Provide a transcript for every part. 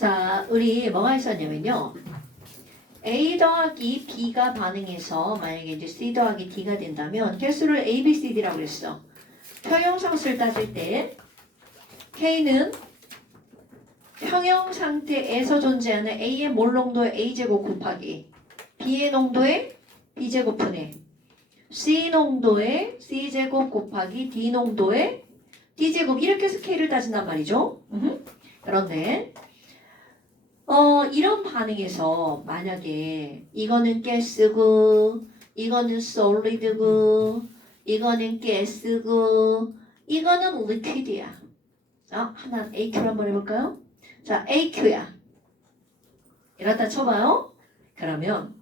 자, 우리 뭐가 있었냐면요. A 더하기 B가 반응해서 만약에 이제 C 더하기 D가 된다면 개수를 A, B, C, D라고 그랬어. 평형상수를 따질 때 K는 평형 상태에서 존재하는 A의 몰 농도의 A제곱 곱하기 B의 농도의 B제곱분의 C 농도의 C제곱 곱하기 D 농도의 D제곱 이렇게 해서 K를 따진단 말이죠. 그런데 이런 반응에서 만약에 이거는 가스고 이거는 솔리드고 이거는 가스고 이거는 리퀴드야. 하나 AQ를 한번 해볼까요? 자, AQ야. 이렇다 쳐봐요. 그러면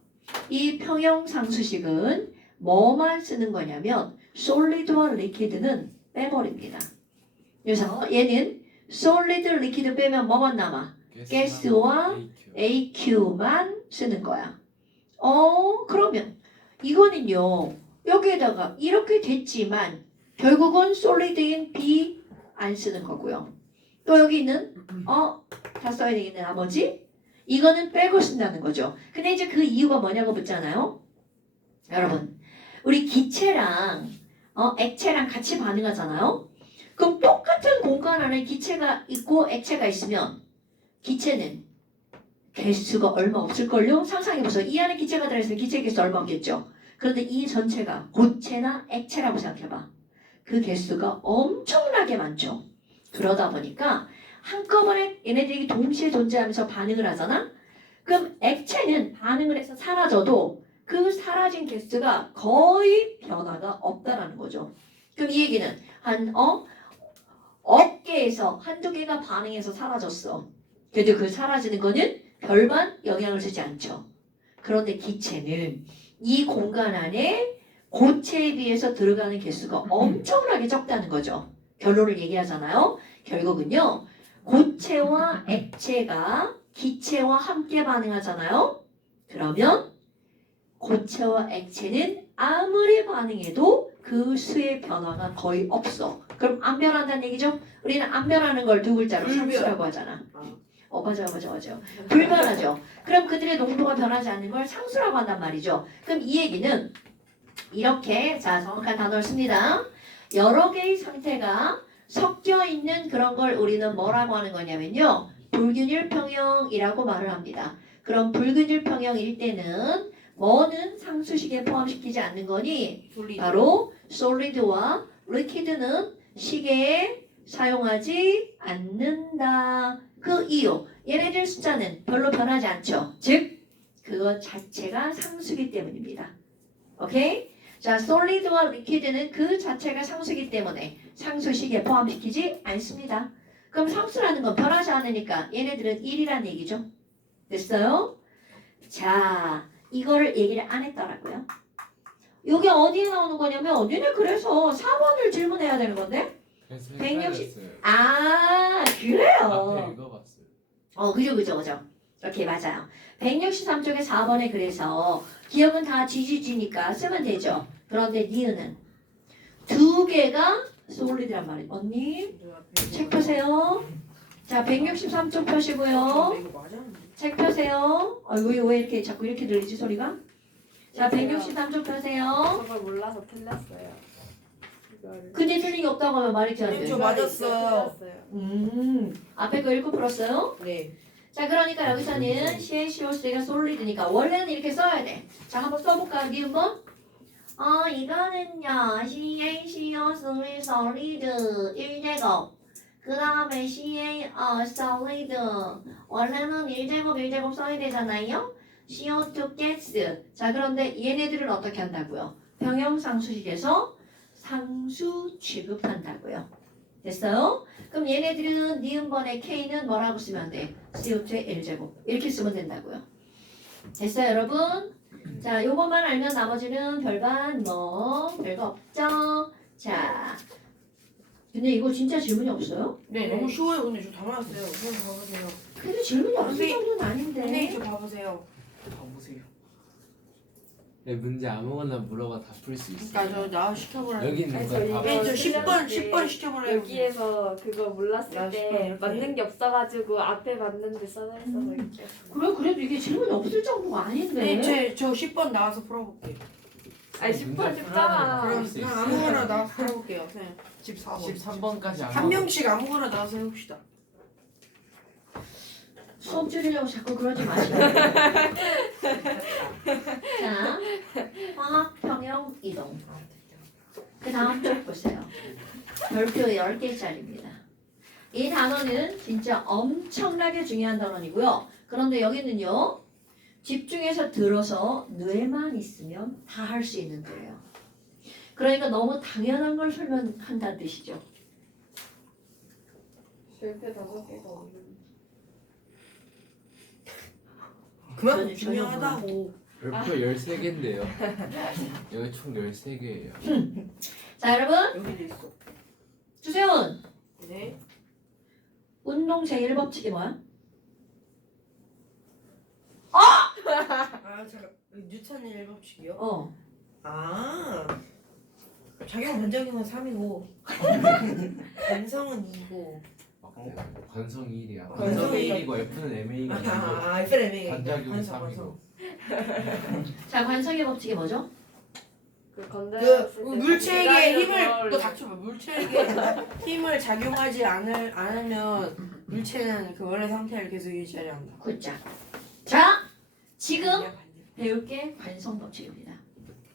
이 평형상수식은 뭐만 쓰는 거냐면 솔리드와 리퀴드는 빼버립니다. 그래서 얘는 솔리드, 리퀴드 빼면 뭐만 남아? 가스와 AQ만 쓰는 거야. 그러면 이거는요. 여기에다가 이렇게 됐지만 결국은 솔리드인 B 안 쓰는 거고요. 또 여기 있는 다 써야 되겠네 나머지 이거는 빼고 쓴다는 거죠. 근데 이제 그 이유가 뭐냐고 묻잖아요. 여러분 우리 기체랑 액체랑 같이 반응하잖아요. 그럼 똑같은 공간 안에 기체가 있고 액체가 있으면 기체는 개수가 얼마 없을걸요? 상상해보세요. 이 안에 기체가 들어있으면 기체 개수 얼마 없겠죠? 그런데 이 전체가 고체나 액체라고 생각해봐. 그 개수가 엄청나게 많죠. 그러다 보니까 한꺼번에 얘네들이 동시에 존재하면서 반응을 하잖아? 그럼 액체는 반응을 해서 사라져도 그 사라진 개수가 거의 변화가 없다라는 거죠. 그럼 이 얘기는 한 억 개에서 한두 개가 반응해서 사라졌어. 그래도 그 사라지는 거는 별반 영향을 주지 않죠. 그런데 기체는 이 공간 안에 고체에 비해서 들어가는 개수가 엄청나게 적다는 거죠. 결론을 얘기하잖아요. 결국은요. 고체와 액체가 기체와 함께 반응하잖아요. 그러면 고체와 액체는 아무리 반응해도 그 수의 변화가 거의 없어. 그럼 안 변한다는 얘기죠? 우리는 안 변하는 걸 두 글자로 상수라고 하잖아. 맞아. 불변하죠. 그럼 그들의 농도가 변하지 않는 걸 상수라고 한단 말이죠. 그럼 이 얘기는 이렇게 자 정확한 단어를 씁니다. 여러 개의 상태가 섞여 있는 그런 걸 우리는 뭐라고 하는 거냐면요. 불균일 평형이라고 말을 합니다. 그럼 불균일 평형일 때는 뭐는 상수식에 포함시키지 않는 거니? 바로 솔리드와 리퀴드는 시계에 사용하지 않는다. 그 이유, 얘네들 숫자는 별로 변하지 않죠. 즉, 그것 자체가 상수기 때문입니다. 오케이? 자, 솔리드와 리퀴드는 그 자체가 상수기 때문에 상수식에 포함시키지 않습니다. 그럼 상수라는 건 변하지 않으니까 얘네들은 1이란 얘기죠. 됐어요? 자, 이거를 얘기를 안 했더라고요. 이게 어디에 나오는 거냐면 얘네 그래서 4번을 질문해야 되는 건데 160 그래요. 앞에 읽어봤어요. 그죠. 이렇게 맞아요. 163쪽에 4번에 그래서 기억은 다 GGG니까 쓰면 되죠. 그런데 니은은 두 개가 솔리드란 말이에요. 언니 책 펴세요. 자 163쪽 펴시고요. 책 펴세요. 왜 이렇게 자꾸 이렇게 들리지 소리가? 자 163쪽 펴세요. 저걸 몰라서 틀렸어요. 근데 틀린 게 없다고 하면 말이 안 돼. 저 맞았어요. 앞에 거 읽고 풀었어요? 네. 자 그러니까 여기서는 CaCO3가 솔리드니까 원래는 이렇게 써야 돼. 자 한번 써볼까요? 니은 번? 이거는요 CaCO3 솔리드 1제곱 그 다음에 솔리드 원래는 1제곱 써야 되잖아요? CO2 가스. 자 그런데 얘네들은 어떻게 한다고요? 평형상수식에서 상수 취급한다고요. 됐어요? 그럼 얘네들은 니은번의 K는 뭐라고 쓰면 돼? CO2의 1제곱 이렇게 쓰면 된다고요. 됐어요 여러분? 자 요것만 알면 나머지는 별반 별거 없죠? 자 근데 이거 진짜 질문이 없어요? 네, 너무 쉬워요. 근데 저 다 맞았어요. 선생님 봐보세요. 근데 질문이 없을 선생님, 정도는 아닌데 선생님 저 봐보세요. 가보세요. 네, 문제 아무거나 물어봐 다 풀 수 있어. 그러니까 나 시켜보라. 여기 있는 아니, 거 저 다. 이거 저 10번 틀렸는데 10번 시켜보라. 여기에서 그거 몰랐을 야, 때 시끄러워. 맞는 게 없어가지고 앞에 맞는데 써져 있어서 이렇게. 그래 그래도 이게 질문이 없을 정도가 아닌데. 네, 저 10번 나와서 풀어볼게. 아니 10번 쉽잖아. 그럼 수 난 있어. 아무거나 나와서 풀어볼게요. 선생님. 14번. 13번까지 안 한 명씩 아무거나 나와서 해봅시다. 수업 줄이려고 자꾸 그러지 마시고. 자, 화학 평형 이동. 그 다음 쪽 보세요. 별표 10개짜리입니다. 이 단어는 진짜 엄청나게 중요한 단어이고요. 그런데 여기는요. 집중해서 들어서 뇌만 있으면 다 할 수 있는 거예요. 그러니까 너무 당연한 걸 설명한다는 뜻이죠. 실패 5개가 없는. 그만큼 전혀 중요하다고. 별표 13개인데요. 여기 총 13개예요. 자, 여러분. 여기도 있어. 주세훈. 네. 운동 제1법칙이 뭐야? 아 잠깐. 뉴턴의 일법칙이요? 어. 아. 작용 반작용은 3이고 관성은 2고 관성이 1이야. 관성이 관성이 1이고 F는 MA가 아니고 FMA 반작용이 3이고. 자, 관성의 법칙이 뭐죠? 그 건드렸을 그 때 물체에게 힘을 기다려서 너 닥쳐봐. 물체에게 힘을 작용하지 않으면 물체는 그 원래 상태를 계속 유지하려 한다. 굿자. 자, 지금 배울 게 관성 법칙입니다.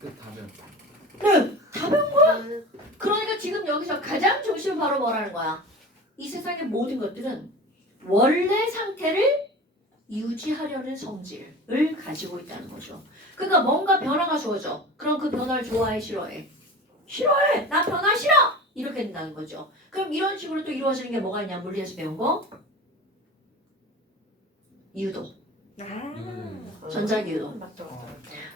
뜻하면 네, 다 배운 거야. 그러니까 지금 여기서 가장 중심 바로 뭐라는 거야? 이 세상의 모든 것들은 원래 상태를 유지하려는 성질을 가지고 있다는 거죠. 그러니까 뭔가 변화가 주어져. 그럼 그 변화를 좋아해, 싫어해? 싫어해. 나 변화 싫어. 이렇게 된다는 거죠. 그럼 이런 식으로 또 이루어지는 게 뭐가 있냐? 물리에서 배운 거? 유도. 전자기 유도. 맞다 맞다.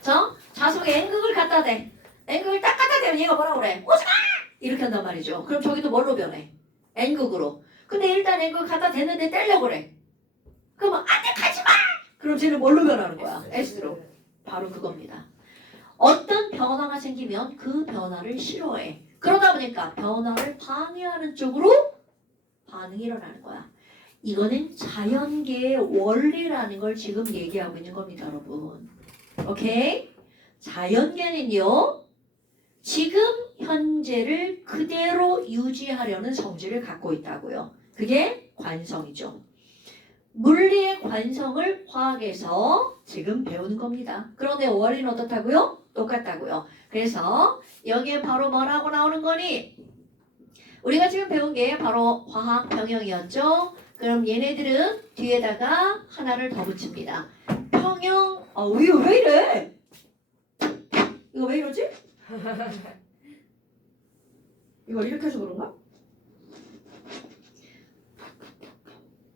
자, 자석에 N극을 갖다 대. N극을 딱 갖다 대면 얘가 뭐라 그래? 오지마! 이렇게 한단 말이죠. 그럼 저기도 뭘로 변해? N극으로. 근데 일단 N극을 갖다 대는데 떼려고 그래. 그러면 안돼 가지마! 그럼 쟤는 뭘로 변하는 거야? S로. 바로 그겁니다. 어떤 변화가 생기면 그 변화를 싫어해. 그러다 보니까 변화를 방해하는 쪽으로 반응이 일어나는 거야. 이거는 자연계의 원리라는 걸 지금 얘기하고 있는 겁니다, 여러분. 오케이? 자연계는요, 지금 현재를 그대로 유지하려는 성질을 갖고 있다고요. 그게 관성이죠. 물리의 관성을 화학에서 지금 배우는 겁니다. 그런데 원리는 어떻다고요? 똑같다고요. 그래서 여기에 바로 뭐라고 나오는 거니? 우리가 지금 배운 게 바로 화학 평형이었죠. 그럼 얘네들은 뒤에다가 하나를 더 붙입니다. 평형, 이거 왜 이래? 이거 왜 이러지? 이거 이렇게 해서 그런가?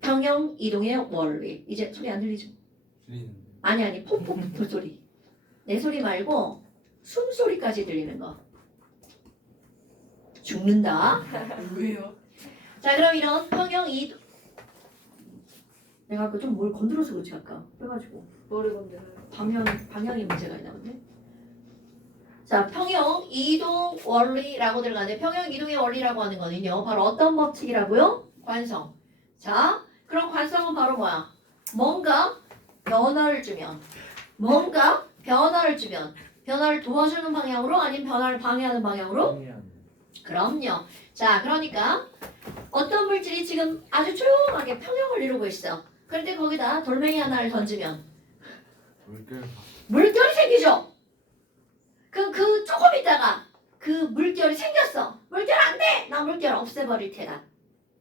평형 이동의 원리. 이제 소리 안 들리죠? 들리는데. 아니 폭폭 그 소리. 내 소리 말고 숨소리까지 들리는 거. 죽는다. 왜요? 자, 그럼 이런 평형 이동. 내가 아까 좀 뭘 건드려서 그렇지 아까 해가지고 머리 건드려요. 방향이 문제가 있나 본데. 자, 평형 이동 원리라고 들어가는데 평형 이동의 원리라고 하는 거는요 바로 어떤 법칙이라고요? 관성. 자, 그럼 관성은 바로 뭐야? 뭔가 변화를 주면 변화를 도와주는 방향으로 아니면 변화를 방해하는 방향으로? 그럼요. 자, 그러니까 어떤 물질이 지금 아주 조용하게 평형을 이루고 있어. 그런데 거기다 돌멩이 하나를 던지면 물결 물결이 생기죠. 그럼 그 조금 있다가 그 물결이 생겼어. 물결 안 돼! 나 물결 없애버릴 테다.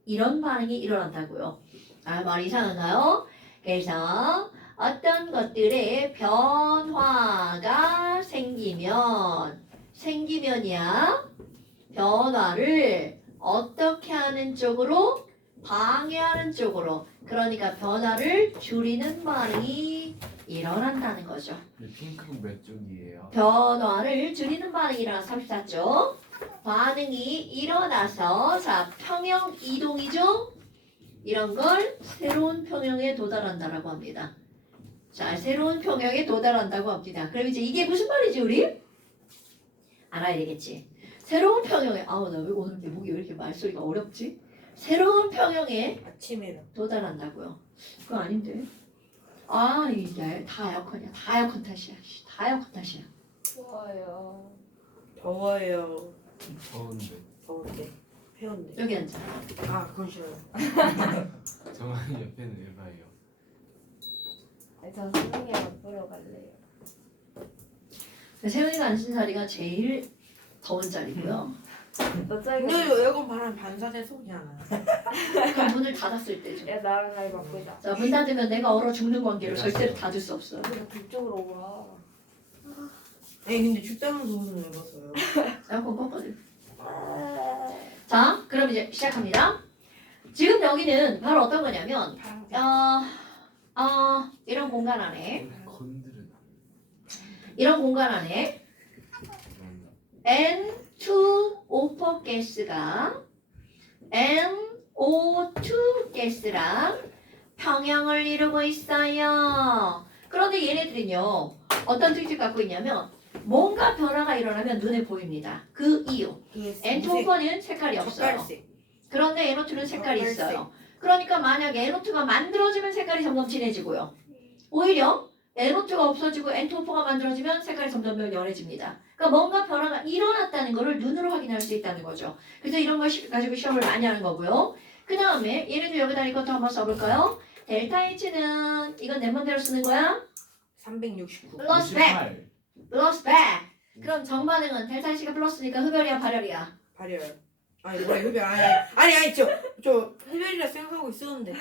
이런 반응이 일어난다고요. 아, 말 이상한가요? 그래서 어떤 것들의 변화가 생기면이야 변화를 어떻게 하는 쪽으로? 방해하는 쪽으로. 그러니까 변화를 줄이는 반응이 일어난다는 거죠. 핑크북 몇 쪽이에요? 변화를 줄이는 반응이 일어나서 34쪽. 반응이 일어나서 자 평형 이동이죠. 이런 걸 새로운 평형에 도달한다라고 합니다. 자, 새로운 평형에 도달한다고 합니다. 그럼 이제 이게 무슨 말이지 우리? 알아야 되겠지. 새로운 평형에 나 왜 오늘 내 목이 왜 이렇게 말소리가 어렵지? 새로운 평형에 아침에는 도달한다고요. 그거 아닌데. 이제 다 에어컨이야. 다 에어컨 탓이야. 다 에어컨 탓이야. 좋아요. 더워요. 더운데 더운데 회원데. 여기 앉아. 그건 싫어요. 정한이 옆에는 에바예요. 저 선생님이랑 보러 갈래요. 세훈이가 앉은 자리가 제일 더운 자리고요. 너 저기 근데 에어컨 바람 반사돼서 그냥. 그럼 문을 닫았을 때죠. 야 나랑 날 바꾸자. 자, 문 닫으면 내가 얼어 죽는 관계로 절대로 닫을 수 없어요. 그냥 그쪽으로 와. 아니 근데 죽다는 옷은 왜 봤어요? 에어컨 껐거든. 자, 그럼 이제 시작합니다. 지금 여기는 바로 어떤 거냐면 이런 공간 안에 건드르다. 이런 공간 안에 N2O4 가스가 NO2 가스랑 평형을 이루고 있어요. 그런데 얘네들은요 어떤 특징을 갖고 있냐면 뭔가 변화가 일어나면 눈에 보입니다. 그 이유 N2O4는 색깔이 없어요. 젓갈색. 그런데 NO2는 색깔이 젓갈색. 있어요. 그러니까 만약에 NO2가 만들어지면 색깔이 점점 진해지고요. 오히려 NO2가 없어지고 N2O4가 만들어지면 색깔이 점점 더 연해집니다. 그러니까 뭔가 변화가 일어났다는 것을 눈으로 확인할 수 있다는 거죠. 그래서 이런 걸 가지고 시험을 많이 하는 거고요. 그 다음에 얘네들 여기다 이 것도 한번 써볼까요? 델타 H는 이건 내 맘대로 쓰는 거야? 369. 플러스 100. 플러스 100. 그럼 정반응은 델타 H가 플러스니까 흡열이야 발열이야? 발열. 아니 뭐야 흡열 아니 저 흡열이라 생각하고 있었는데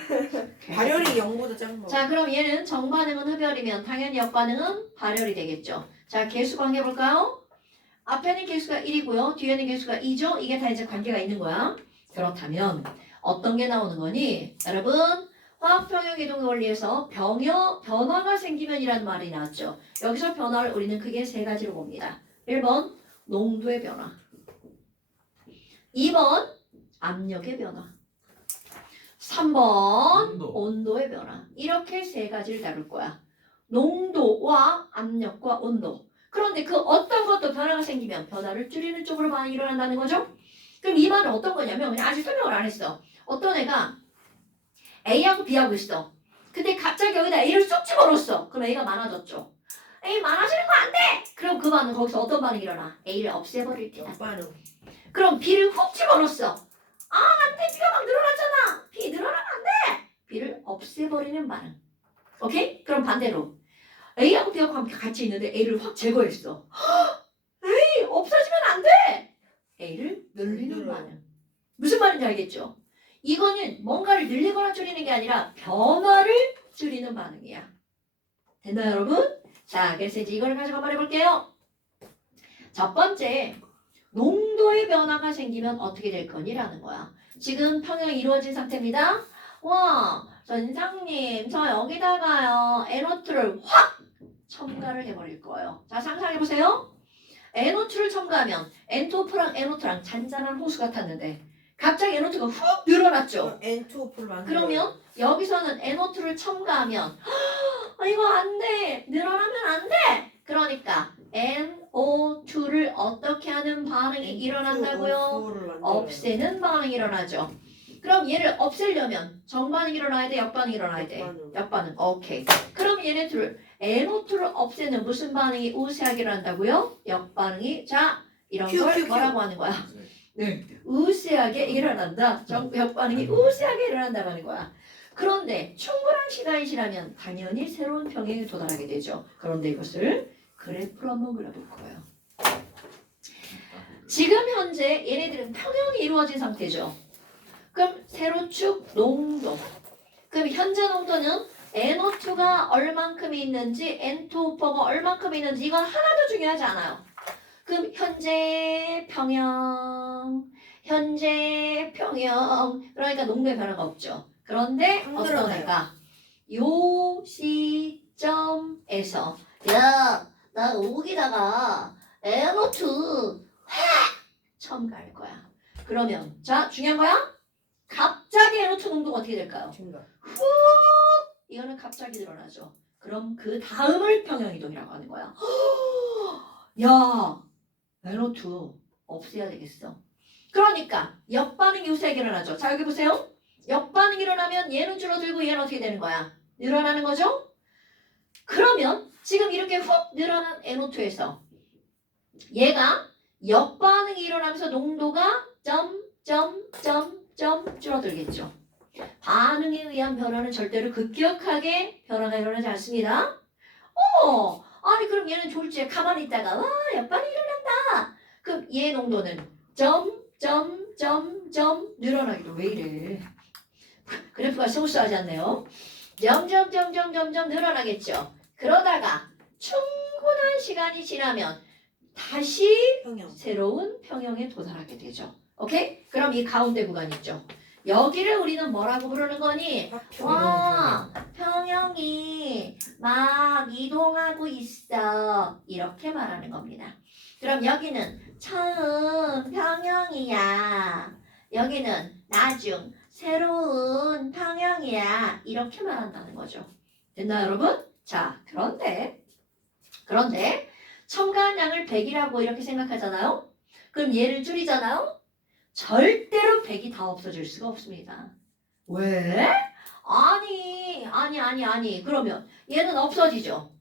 발열이 0보다 작은 거. 자, 그럼 얘는 정반응은 흡열이면 당연히 역반응은 발열이 되겠죠. 자, 개수 관계 볼까요? 앞에는 개수가 1이고요. 뒤에는 개수가 2죠. 이게 다 이제 관계가 있는 거야. 그렇다면 어떤 게 나오는 거니? 여러분, 화학평형 이동의 원리에서 변화가 생기면이라는 말이 나왔죠. 여기서 변화를 우리는 크게 세 가지로 봅니다. 1번, 농도의 변화. 2번, 압력의 변화. 3번, 온도의 변화. 이렇게 세 가지를 다룰 거야. 농도와 압력과 온도. 그런데 그 어떤 것도 변화가 생기면 변화를 줄이는 쪽으로 반응이 일어난다는 거죠. 그럼 이 말은 어떤 거냐면 그냥 아직 설명을 안 했어. 어떤 애가 A하고 B하고 있어. 근데 갑자기 여기다 A를 쏙 집어넣었어. 그럼 A가 많아졌죠. A 많아지는 거 안 돼! 그럼 그 반응 거기서 어떤 반응이 일어나? A를 없애버릴 때다. 역반응. 그럼 B를 훅 집어넣었어. 안 돼! B가 막 늘어났잖아. B 늘어나면 안 돼! B를 없애버리는 반응. 오케이? 그럼 반대로 A하고 B하고 함께 같이 있는데 A를 확 제거했어. A 없어지면 안 돼! A를 늘리는 반응. 무슨 말인지 알겠죠? 이거는 뭔가를 늘리거나 줄이는 게 아니라 변화를 줄이는 반응이야. 됐나요, 여러분? 자, 그래서 이제 이걸 가지고 한번 해볼게요. 첫 번째, 농도의 변화가 생기면 어떻게 될 거니라는 거야. 지금 평형이 이루어진 상태입니다. 와, 전장님, 저 여기다가요, NO2를 확 첨가를 해버릴 거예요. 자, 상상해보세요. NO2를 첨가하면 N2O랑 NO2랑 잔잔한 호수 같았는데 갑자기 NO2가 훅 늘어났죠. N2O4를 만들어. 그러면 여기서는 NO2를 첨가하면 이거 안 돼. 늘어나면 안 돼. 그러니까 NO2를 어떻게 하는 반응이 일어난다고요? 없애는 반응이 일어나죠. 그럼 얘를 없애려면 정반응이 일어나야 돼? 역반응이 일어나야 돼? 역반응. 오케이. 그럼 얘네들을 NO2를 없애는 무슨 반응이 우세하게 일어난다고요? 역반응이. 자, 이런 걸 뭐라고 하는 거야? 네. 우세하게 일어난다. 역반응이 우세하게 일어난다는 거야. 그런데 충분한 시간이 지나면 당연히 새로운 평형에 도달하게 되죠. 그런데 이것을 그래프로 한번 그려볼 거예요. 지금 현재 얘네들은 평형이 이루어진 상태죠. 그럼 세로축 농도. 그럼 현재 농도는 NO2가 얼만큼 있는지 N2O4가 얼만큼 있는지 이건 하나도 중요하지 않아요. 그럼 현재 평형 그러니까 농도의 변화가 없죠. 그런데 어떤 애가 요 시점에서 야, 나 여기다가 NO2 첨가할 거야. 그러면 자, 중요한 거야? 갑자기 NO2 농도가 어떻게 될까요? 증가. 이거는 갑자기 늘어나죠. 그럼 그 다음을 평형이동이라고 하는 거야. 야, NO2 없애야 되겠어. 그러니까 역반응이 요새 일어나죠. 자, 여기 보세요. 역반응이 일어나면 얘는 줄어들고 얘는 어떻게 되는 거야? 늘어나는 거죠? 그러면 지금 이렇게 훅 늘어난 NO2에서 얘가 역반응이 일어나면서 농도가 점점점점 줄어들겠죠. 반응에 의한 변화는 절대로 급격하게 변화가 일어나지 않습니다. 아니 그럼 얘는 졸지에 가만히 있다가 와 역반응이 일어난다. 그럼 얘 농도는 점점점점 늘어나기도 왜 이래? 그래프가 스무스하지 않네요. 점점점점점점 늘어나겠죠. 그러다가 충분한 시간이 지나면 다시 평형. 새로운 평형에 도달하게 되죠. 오케이? 그럼 이 가운데 구간 있죠. 여기를 우리는 뭐라고 부르는 거니? 와, 평형이 막 이동하고 있어. 이렇게 말하는 겁니다. 그럼 여기는 처음 평형이야. 여기는 나중 새로운 평형이야. 이렇게 말한다는 거죠. 됐나요, 여러분? 자, 그런데 첨가한 양을 100이라고 이렇게 생각하잖아요? 그럼 얘를 줄이잖아요? 절대로 100이 다 없어질 수가 없습니다. 왜? 아니. 그러면 얘는 없어지죠.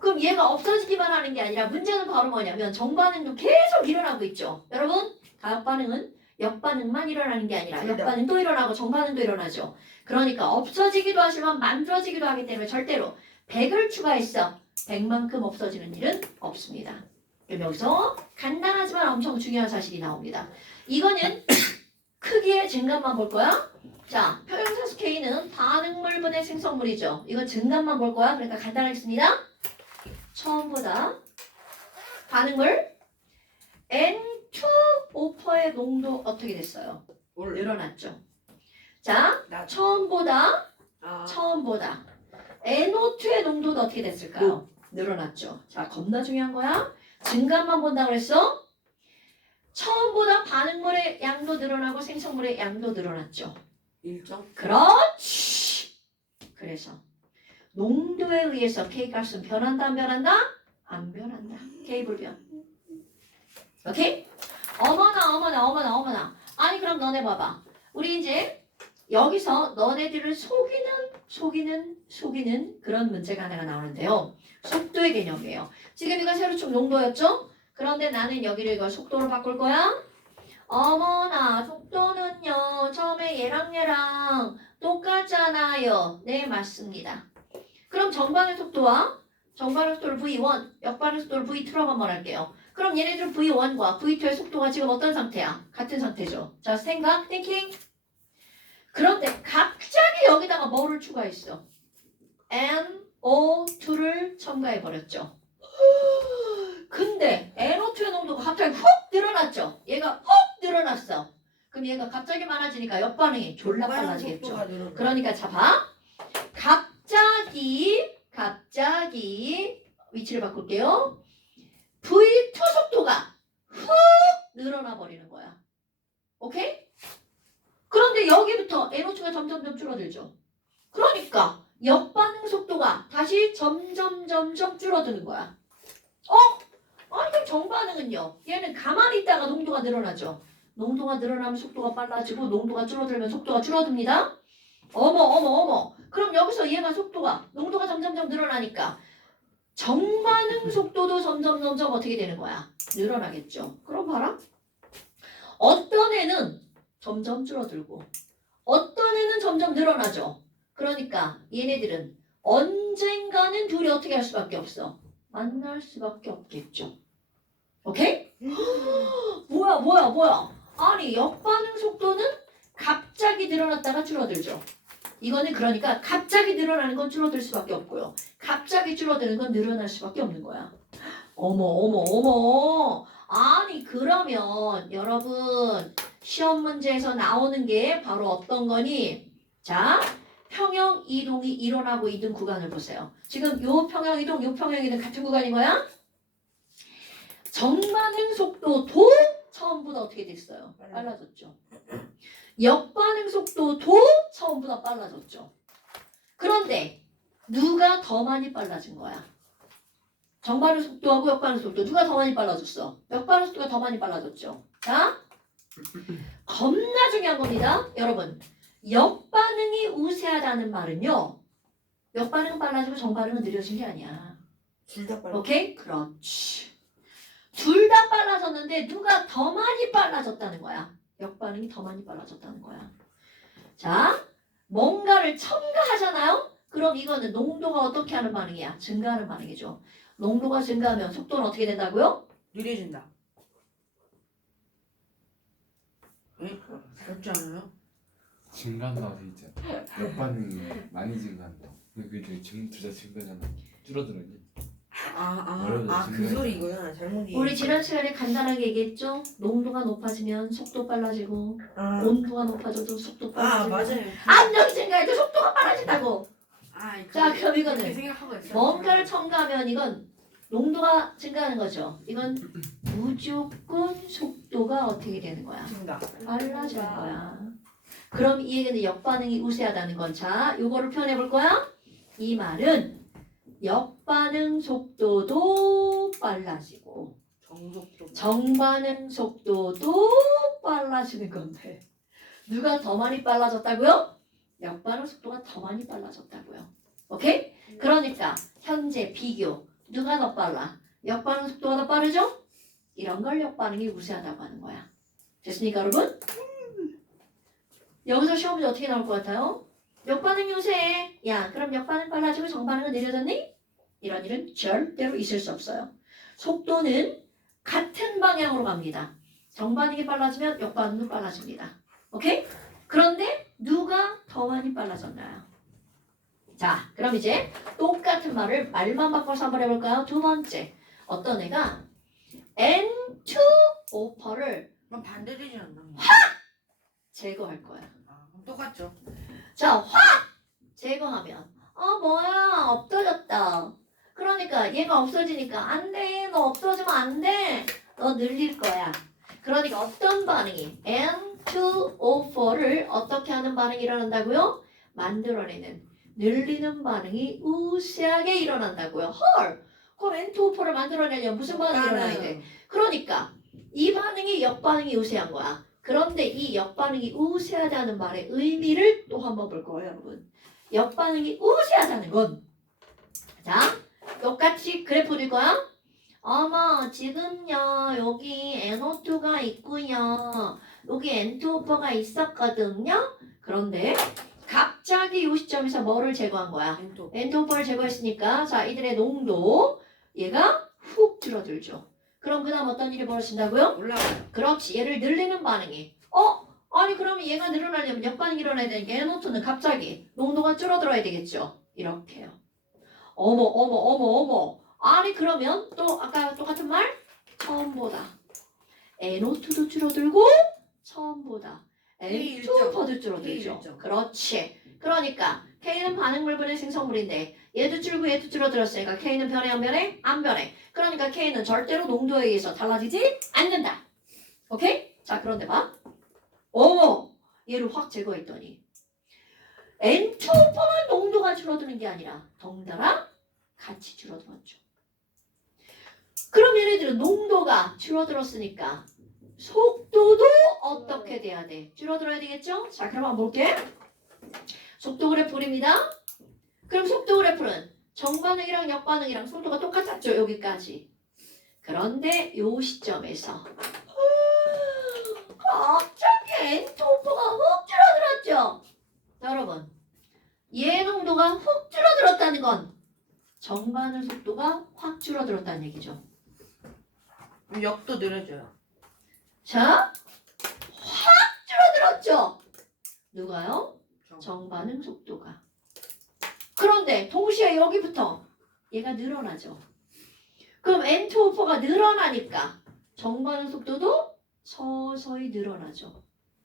그럼 얘가 없어지기만 하는 게 아니라 문제는 바로 뭐냐면 정반응도 계속 일어나고 있죠. 여러분, 가역반응은 역반응만 일어나는 게 아니라 역반응도 일어나고 정반응도 일어나죠. 그러니까 없어지기도 하지만 만들어지기도 하기 때문에 절대로 100을 추가했어. 100만큼 없어지는 일은 없습니다. 그럼 여기서 간단하지만 엄청 중요한 사실이 나옵니다. 이거는 크기의 증감만 볼 거야. 자, 표현사수 K는 반응물분의 생성물이죠. 이건 증감만 볼 거야. 그러니까 간단하겠습니다. 처음보다 반응물 N2O4의 농도 어떻게 됐어요? 늘어났죠. 자, 처음보다 NO2의 농도는 어떻게 됐을까요? 늘어났죠. 자, 겁나 중요한 거야. 증감만 본다고 그랬어? 처음보다 반응물의 양도 늘어나고 생성물의 양도 늘어났죠. 1점? 그렇지. 그래서 농도에 의해서 K값은 변한다 안 변한다? 안 변한다. K 불변. 오케이? 어머나. 아니 그럼 너네 봐봐. 우리 이제 여기서 너네들을 속이는 그런 문제가 하나가 나오는데요. 속도의 개념이에요. 지금 이건 세로축 농도였죠? 그런데 나는 여기를 이걸 속도로 바꿀 거야. 어머나, 속도는요. 처음에 얘랑 똑같잖아요. 네, 맞습니다. 그럼 정반응 속도와 정반응 속도를 V1, 역반응 속도를 V2라고 한번 할게요. 그럼 얘네들 V1과 V2의 속도가 지금 어떤 상태야? 같은 상태죠. 자, 생각, 띵킹. 그런데 갑자기 여기다가 뭐를 추가했어? NO2를 첨가해버렸죠. 근데 NO2의 농도가 갑자기 훅 늘어났죠. 얘가 훅 늘어났어. 그럼 얘가 갑자기 많아지니까 역반응이 졸라 빨라지겠죠. 그러니까 자 봐. 갑자기 위치를 바꿀게요. V2 속도가 훅 늘어나 버리는 거야. 오케이? 그런데 여기부터 NO2가 점점 줄어들죠. 그러니까 역반응 속도가 다시 점점 줄어드는 거야. 아니 그럼 정반응은요? 얘는 가만히 있다가 농도가 늘어나죠. 농도가 늘어나면 속도가 빨라지고 농도가 줄어들면 속도가 줄어듭니다. 어머. 그럼 여기서 얘가 농도가 점점 늘어나니까 정반응 속도도 점점 어떻게 되는 거야? 늘어나겠죠. 그럼 봐라. 어떤 애는 점점 줄어들고 어떤 애는 점점 늘어나죠. 그러니까 얘네들은 언젠가는 둘이 어떻게 할 수밖에 없어. 만날 수밖에 없겠죠. 오케이? 뭐야. 아니 역반응 속도는 갑자기 늘어났다가 줄어들죠. 이거는 그러니까 갑자기 늘어나는 건 줄어들 수밖에 없고요. 갑자기 줄어드는 건 늘어날 수밖에 없는 거야. 어머. 아니 그러면 여러분 시험 문제에서 나오는 게 바로 어떤 거니? 자, 평형 이동이 일어나고 있는 구간을 보세요. 지금 요 평형 이동 같은 구간인 거야? 정반응 속도도 처음보다 어떻게 됐어요? 빨라졌죠. 역반응 속도도 처음보다 빨라졌죠. 그런데 누가 더 많이 빨라진 거야? 정반응 속도하고 역반응 속도 누가 더 많이 빨라졌어? 역반응 속도가 더 많이 빨라졌죠. 자, 겁나 중요한 겁니다. 여러분, 역반응이 우세하다는 말은요. 역반응은 빨라지고 정반응은 느려진 게 아니야. 둘 다 빨라. 오케이? 그렇지. 둘 다 빨라졌는데 누가 더 많이 빨라졌다는 거야. 역반응이 더 많이 빨라졌다는 거야. 자, 뭔가를 첨가하잖아요? 그럼 이거는 농도가 어떻게 하는 반응이야? 증가하는 반응이죠. 농도가 증가하면 속도는 어떻게 된다고요? 느려진다. 왜? 그렇지 않아요? 증가한다고 돼 있잖아. 역반응이 많이 증가한다. 근데 그게 둘다 증가잖아. 줄어들었니? 그 소리 이거야. 잘못 이해. 우리 지난 시간에 간단하게 얘기했죠? 농도가 높아지면 속도 빨라지고 온도가 높아져도 속도 빨라지고 맞아요. 압력이 증가해도 속도가 빨라진다고. 자, 그럼 이거는 그렇게 생각하고 있어요. 뭔가를 첨가하면 이건 농도가 증가하는 거죠. 이건 무조건 속도가 어떻게 되는 거야? 증가. 빨라지는 거야. 그럼 이 얘기는 역반응이 우세하다는 건 자, 요거를 표현해 볼 거야. 이 말은 역반응 속도도 빨라지고 정속도. 정반응 속도도 빨라지는 건데 누가 더 많이 빨라졌다고요? 역반응 속도가 더 많이 빨라졌다고요. 오케이? 그러니까 현재 비교 누가 더 빨라? 역반응 속도가 더 빠르죠? 이런 걸 역반응이 우세하다고 하는 거야. 됐습니까, 여러분? 여기서 시험 문제 어떻게 나올 것 같아요? 역반응이 우세해. 야, 그럼 역반응 빨라지고 정반응은 느려졌니? 이런 일은 절대로 있을 수 없어요. 속도는 같은 방향으로 갑니다. 정반응이 빨라지면 역반응도 빨라집니다. 오케이? 그런데 누가 더 많이 빨라졌나요? 자, 그럼 이제 똑같은 말을 말만 바꿔서 한번 해볼까요? 두 번째, 어떤 애가 N2 오퍼를 그럼 반대되지 않나? 제거할 거야. 그럼 똑같죠. 자, 확 제거하면 뭐야 없어졌다. 그러니까 얘가 없어지니까 안 돼. 너 없어지면 안 돼. 너 늘릴 거야. 그러니까 어떤 반응이 N2O4를 어떻게 하는 반응이 일어난다고요? 만들어내는 늘리는 반응이 우세하게 일어난다고요. 헐. 그럼 N2O4를 만들어내려면 무슨 반응이 일어나야 돼? 그러니까 이 반응이 역반응이 우세한 거야. 그런데 이 역반응이 우세하다는 말의 의미를 또 한번 볼 거예요, 여러분. 역반응이 우세하다는 건 자, 똑같이 그래프 줄 거야. 어머, 지금요, 여기 NO2가 있고요. 여기 N2O4가 있었거든요. 그런데 갑자기 이 시점에서 뭐를 제거한 거야? 엔토. N2O4를 제거했으니까 자, 이들의 농도 얘가 훅 줄어들죠. 그럼 그 다음 어떤 일이 벌어진다고요? 올라가요. 그렇지. 얘를 늘리는 반응이. 아니 그러면 얘가 늘어나려면 역반응이 일어나야 되니까 NO2는 갑자기 농도가 줄어들어야 되겠죠. 이렇게요. 어머. 아니 그러면 또 아까 똑같은 말? 처음보다 NO2도 줄어들고 처음보다 N2도 줄어들죠. K1점. 그렇지. 그러니까 K는 반응물분의 생성물인데 얘도 줄고 얘도 줄어들었으니까 K는 변해 안 변해? 안 변해. 그러니까 K는 절대로 농도에 의해서 달라지지 않는다. 오케이? 자 그런데 봐. 어머! 얘를 확 제거했더니 N2O4만 농도가 줄어드는 게 아니라 덩달아 같이 줄어들었죠. 그럼 얘네들은 농도가 줄어들었으니까 속도도 어떻게 돼야 돼? 줄어들어야 되겠죠? 자 그럼 한번 볼게. 속도 그래프입니다. 그럼 속도 그래프는 정반응이랑 역반응이랑 속도가 똑같았죠. 여기까지. 그런데 요 시점에서 갑자기 N2O4가 훅 줄어들었죠. 여러분, 얘 농도가 훅 줄어들었다는 건 정반응 속도가 확 줄어들었다는 얘기죠. 그럼 역도 느려져요. 자, 확 줄어들었죠. 누가요? 정반응 속도가. 그런데 동시에 여기부터 얘가 늘어나죠. 그럼 N2O4가 늘어나니까 정반응 속도도 서서히 늘어나죠.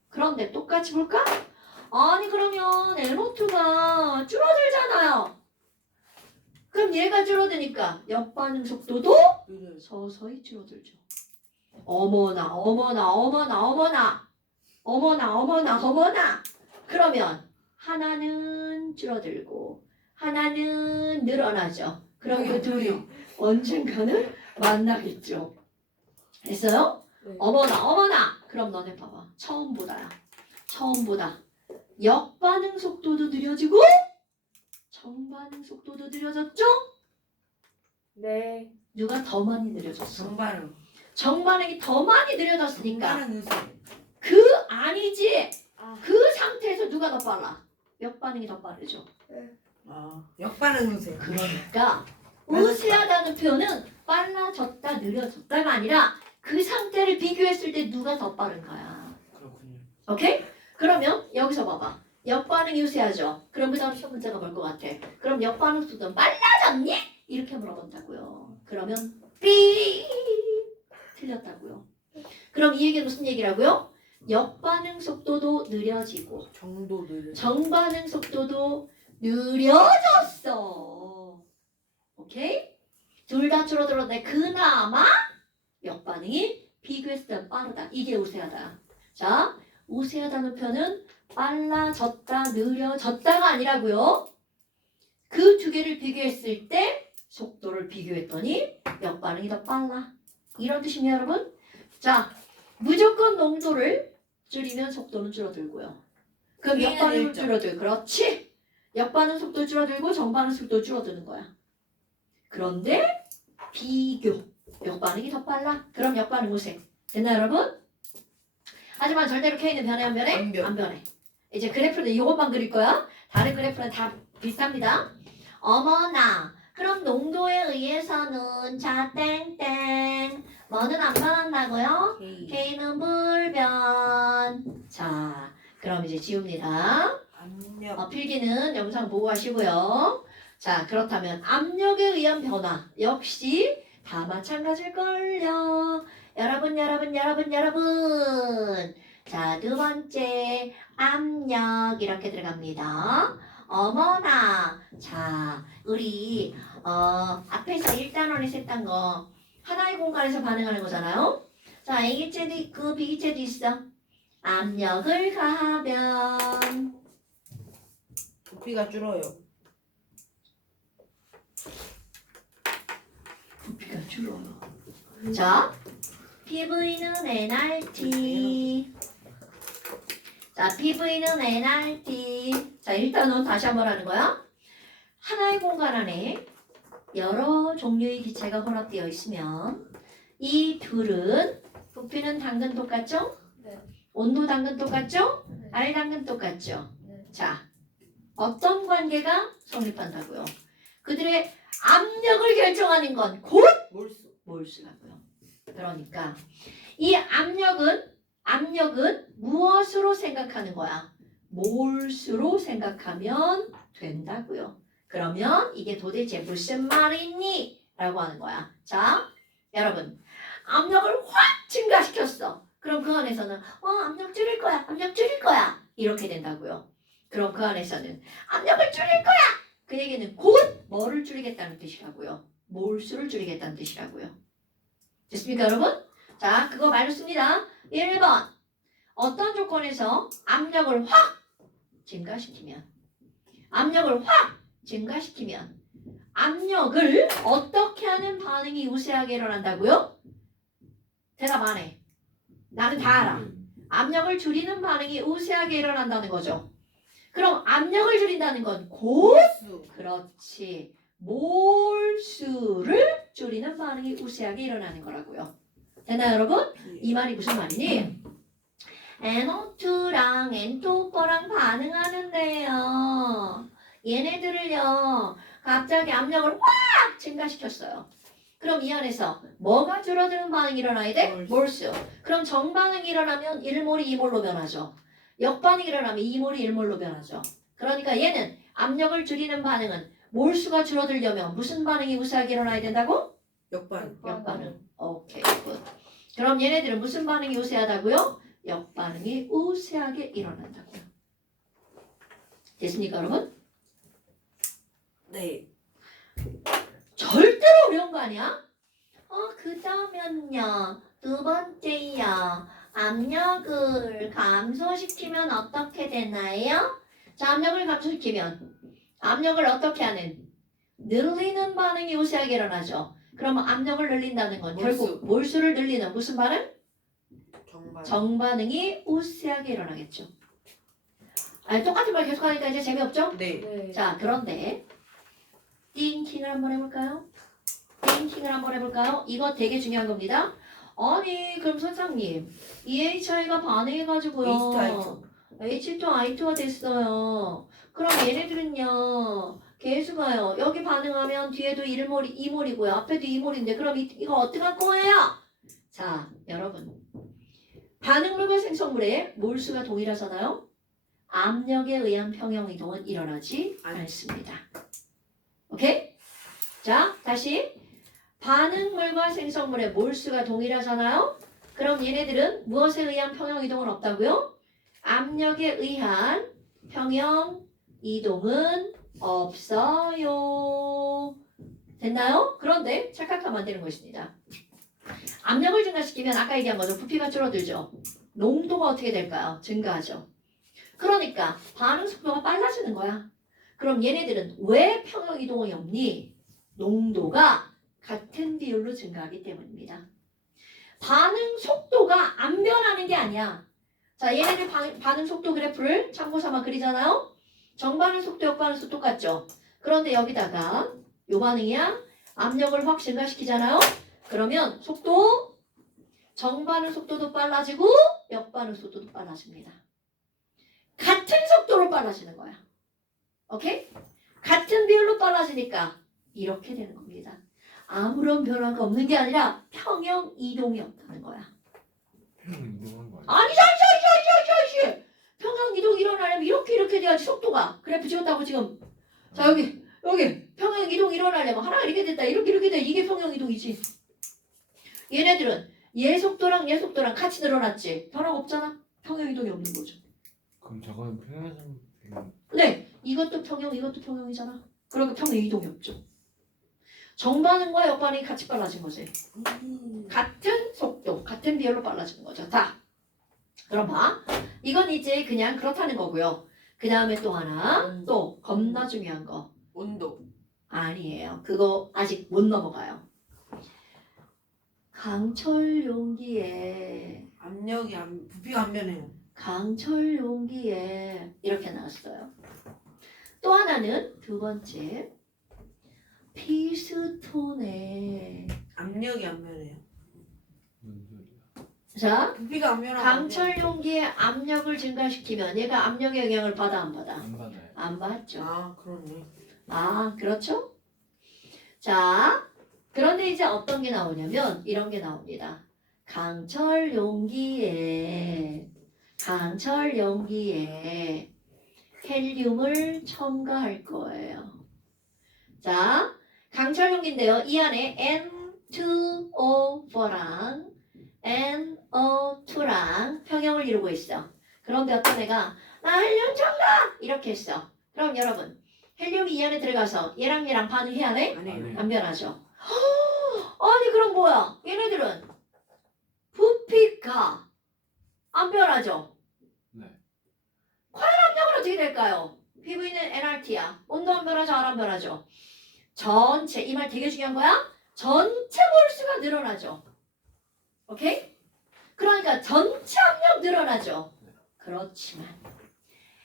그런데 똑같이 볼까? 아니 그러면 NO2가 줄어들잖아요. 그럼 얘가 줄어드니까 역반응 속도도 느려요. 서서히 줄어들죠. 어머나. 그러면 하나는 줄어들고 하나는 늘어나죠. 그럼 그 둘이 그래요. 언젠가는 만나겠죠. 됐어요? 네. 어머나. 그럼 너네 봐봐. 처음보다야. 역반응 속도도 느려지고 정반응 속도도 느려졌죠? 네. 누가 더 많이 느려졌어? 정발은. 정반응이 더 많이 느려졌으니까 정발은 우세. 아니지. 아. 그 상태에서 누가 더 빨라? 역반응이 더 빠르죠. 역발은 우세. 그러니까 우세하다는 표현은 빨라졌다 느려졌다가 아니라 그 상태를 비교했을 때 누가 더 빠른가야. 그렇군요. 오케이? 그러면 여기서 봐봐. 역반응이 우세하죠. 그럼 그 다음 시험 문제가 뭘 것 같아? 그럼 역반응 속도는 빨라졌니? 이렇게 물어본다고요. 그러면 삐 틀렸다고요. 그럼 이 얘기는 무슨 얘기라고요? 역반응 속도도 느려지고 정도 느려. 정반응 속도도 느려졌어. 오케이? 둘 다 줄어들었는데 그나마 역반응이 비교했을 때 빠르다. 이게 우세하다. 자, 우세하다는 표현은 빨라졌다, 느려졌다가 아니라고요. 그 두 개를 비교했을 때 속도를 비교했더니 역반응이 더 빨라. 이런 뜻이냐 여러분? 자, 무조건 농도를 줄이면 속도는 줄어들고요. 그럼 K는 역반응은 일정. 줄어들. 그렇지. 역반응 속도 줄어들고 정반응 속도 줄어드는 거야. 그런데 비교. 역반응이 더 빨라. 그럼 역반응 우세. 됐나요 여러분? 하지만 절대로 K는 변해 안 변해? 안 변해. 안 변해. 이제 그래프는 이것만 그릴 거야. 다른 그래프는 다 비슷합니다. 어머나. 그럼 농도에 의해서는 자 땡땡. 뭐는 안 변한다고요? K. K는 불변. 자, 그럼 이제 지웁니다. 압력. 필기는 영상 보고 하시고요. 자, 그렇다면 압력에 의한 변화 역시 다 마찬가지일걸요. 여러분. 자, 두 번째 압력 이렇게 들어갑니다. 어머나. 자, 우리 앞에서 1단원에서 했던 거 하나의 공간에서 반응하는 거잖아요. 자, A기체도 있고 B기체도 있어. 압력을 가하면 부피가 줄어요. 부피가 줄어요. 자, PV는 nRT. 자, PV는 nRT. 자, 일단은 다시 한번 하는 거야. 하나의 공간 안에 여러 종류의 기체가 혼합되어 있으면 이 둘은 부피는 당근 똑같죠? 네. 온도 당근 똑같죠? 네. R 당근 똑같죠? 네. 자, 어떤 관계가 성립한다고요? 그들의 압력을 결정하는 건 곧 몰수. 몰수라고요. 그러니까 이 압력은 무엇으로 생각하는 거야? 몰수로 생각하면 된다고요. 그러면 이게 도대체 무슨 말이니? 라고 하는 거야. 자, 여러분 압력을 확 증가시켰어. 그럼 그 안에서는 압력 줄일 거야. 이렇게 된다고요. 그럼 그 안에서는 압력을 줄일 거야. 그 얘기는 곧 뭐를 줄이겠다는 뜻이라고요. 몰수를 줄이겠다는 뜻이라고요. 됐습니까 여러분? 자, 그거 말했습니다. 1번 어떤 조건에서 압력을 확 증가시키면 압력을 어떻게 하는 반응이 우세하게 일어난다고요? 대답 안 해. 나는 다 알아. 압력을 줄이는 반응이 우세하게 일어난다는 거죠. 그럼 압력을 줄인다는 건 곧 몰수. 그렇지. 몰수를 줄이는 반응이 우세하게 일어나는 거라고요. 됐나요 여러분? 이 말이 무슨 말이니? NO2랑 N2O4랑 반응하는데요. 얘네들을요. 갑자기 압력을 확 증가시켰어요. 그럼 이 안에서 뭐가 줄어드는 반응이 일어나야 돼? 몰수. 그럼 정반응이 일어나면 1몰이 2몰로 변하죠. 역반응이 일어나면 2몰이 1몰로 변하죠. 그러니까 얘는 압력을 줄이는 반응은 몰수가 줄어들려면 무슨 반응이 우세하게 일어나야 된다고? 역반. 역반응. 오케이. 굿. 그럼 얘네들은 무슨 반응이 우세하다고요? 역반응이 우세하게 일어난다고요. 됐습니까 여러분? 네. 절대로 어려운 거 아니야? 그 다음은요. 두 번째요. 압력을 감소시키면 어떻게 되나요? 자, 압력을 감소시키면 압력을 어떻게 하는? 늘리는 반응이 우세하게 일어나죠. 그러면 압력을 늘린다는 건 결국 몰수를 늘리는 무슨 반응? 정말. 정반응이 우세하게 일어나겠죠. 아니, 똑같은 말 계속하니까 이제 재미없죠? 네. 네. 자, 그런데 띵킹을 한번 해볼까요? 띵킹을 한번 해볼까요? 이거 되게 중요한 겁니다. 아니, 그럼 선생님, EHI가 반응해가지고요. H2I2가 됐어요. 그럼 얘네들은요, 개수가요. 여기 반응하면 뒤에도 1몰, 2몰이고요. 앞에도 2몰인데 그럼 이거 어떡할 거예요? 자, 여러분. 반응물과 생성물의 몰수가 동일하잖아요. 압력에 의한 평형이동은 일어나지 않습니다. 오케이? 자, 다시. 반응물과 생성물의 몰수가 동일하잖아요. 그럼 얘네들은 무엇에 의한 평형이동은 없다고요? 압력에 의한 평형이동은 없어요. 됐나요? 그런데 착각하면 안 되는 것입니다. 압력을 증가시키면 아까 얘기한 거죠. 부피가 줄어들죠. 농도가 어떻게 될까요? 증가하죠. 그러니까 반응 속도가 빨라지는 거야. 그럼 얘네들은 왜 평형이동이 없니? 농도가 같은 비율로 증가하기 때문입니다. 반응 속도가 안 변하는 게 아니야. 자, 얘네들 반응 속도 그래프를 참고 삼아 그리잖아요. 정반응 속도, 역반응 속도 똑같죠. 그런데 여기다가 요 반응이야. 압력을 확 증가시키잖아요. 그러면 속도, 정반응 속도도 빨라지고 역반응 속도도 빨라집니다. 같은 속도로 빨라지는 거야. 오케이? 같은 비율로 빨라지니까 이렇게 되는 겁니다. 아무런 변화가 없는 게 아니라 평형 이동이 없다는 거야. 이동한 거 아니야? 아니지. 평형 이동 일어나려면 이렇게 돼야지 속도가. 그래프 지웠다고 지금. 자, 여기 평형 이동 일어나려면 하나가 이렇게 됐다. 이렇게 돼. 이게 평형 이동이지. 얘네들은 얘 속도랑 같이 늘어났지. 변화가 없잖아. 평형 이동이 없는 거죠. 그럼 저건 평행선 네, 이것도 평형, 이것도 평형이잖아. 그러니까 평형 이동이 없죠. 정반응과 역반응이 같이 빨라진 거지. 같은 속도, 같은 비율로 빨라지는 거죠. 다. 그럼 봐. 이건 이제 그냥 그렇다는 거고요. 그 다음에 또 하나, 또 겁나 중요한 거. 온도. 아니에요. 그거 아직 못 넘어가요. 강철 용기에 부피가 안 변해요. 강철 용기에 이렇게 나왔어요. 또 하나는 두 번째 피스톤에 압력이 안 변해요. 무슨 소리야? 자 부피가 안 변하고. 강철 용기의 압력을 증가시키면 얘가 압력의 영향을 받아 안 받아? 안 받아요. 안 받죠. 아, 그러네. 아 그렇죠? 자 그런데 이제 어떤 게 나오냐면 이런 게 나옵니다. 강철 용기에 헬륨을 첨가할 거예요. 자, 강철 용기인데요. 이 안에 N2O4랑 NO2랑 평형을 이루고 있어. 그런데 어떤 애가 나 헬륨 첨가! 이렇게 했어. 그럼 여러분, 헬륨이 이 안에 들어가서 얘랑 반응해야 안 해? 아니에요. 안 변하죠. 아니 그럼 뭐야? 얘네들은 부피가 안 변하죠. 네. 압력은 어떻게 될까요? PV는 nRT야. 온도 안 변하죠? 안 변하죠? 전체, 이 말 되게 중요한 거야. 전체 몰수가 늘어나죠. 오케이? 그러니까 전체 압력 늘어나죠. 그렇지만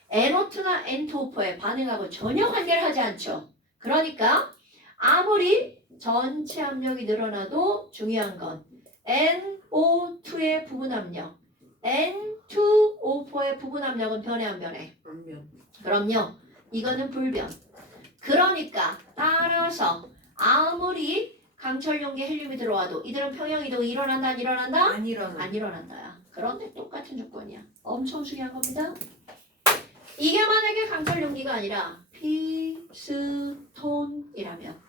NO2나 N2O4에 반응하고 전혀 관계를 하지 않죠. 그러니까 아무리 전체 압력이 늘어나도 중요한 건 NO2의 부분 압력, N2O4의 부분 압력은 변해 안 변해? 안 변. 그럼요. 이거는 불변. 그러니까 따라서 아무리 강철 용기 헬륨이 들어와도 이들은 평형 이동이 일어난다 안 일어난다? 안 일어나. 안 일어난다야. 그런데 똑같은 조건이야. 엄청 중요한 겁니다. 이게 만약에 강철 용기가 아니라 피스톤이라면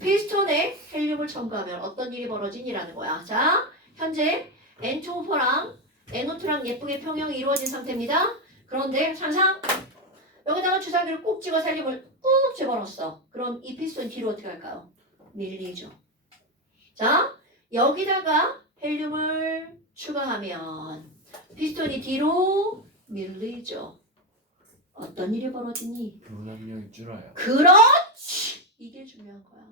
피스톤에 헬륨을 첨가하면 어떤 일이 벌어지니라는 거야. 자, 현재 N2O4랑 NO2랑 예쁘게 평형이 이루어진 상태입니다. 그런데 상상 여기다가 주사기를 꼭 집어 헬륨을 꾹 집어넣었어. 그럼 이 피스톤 뒤로 어떻게 할까요? 밀리죠. 자, 여기다가 헬륨을 추가하면 피스톤이 뒤로 밀리죠. 어떤 일이 벌어지니? 부분 압력이 줄어요. 그렇지! 이게 중요한 거야.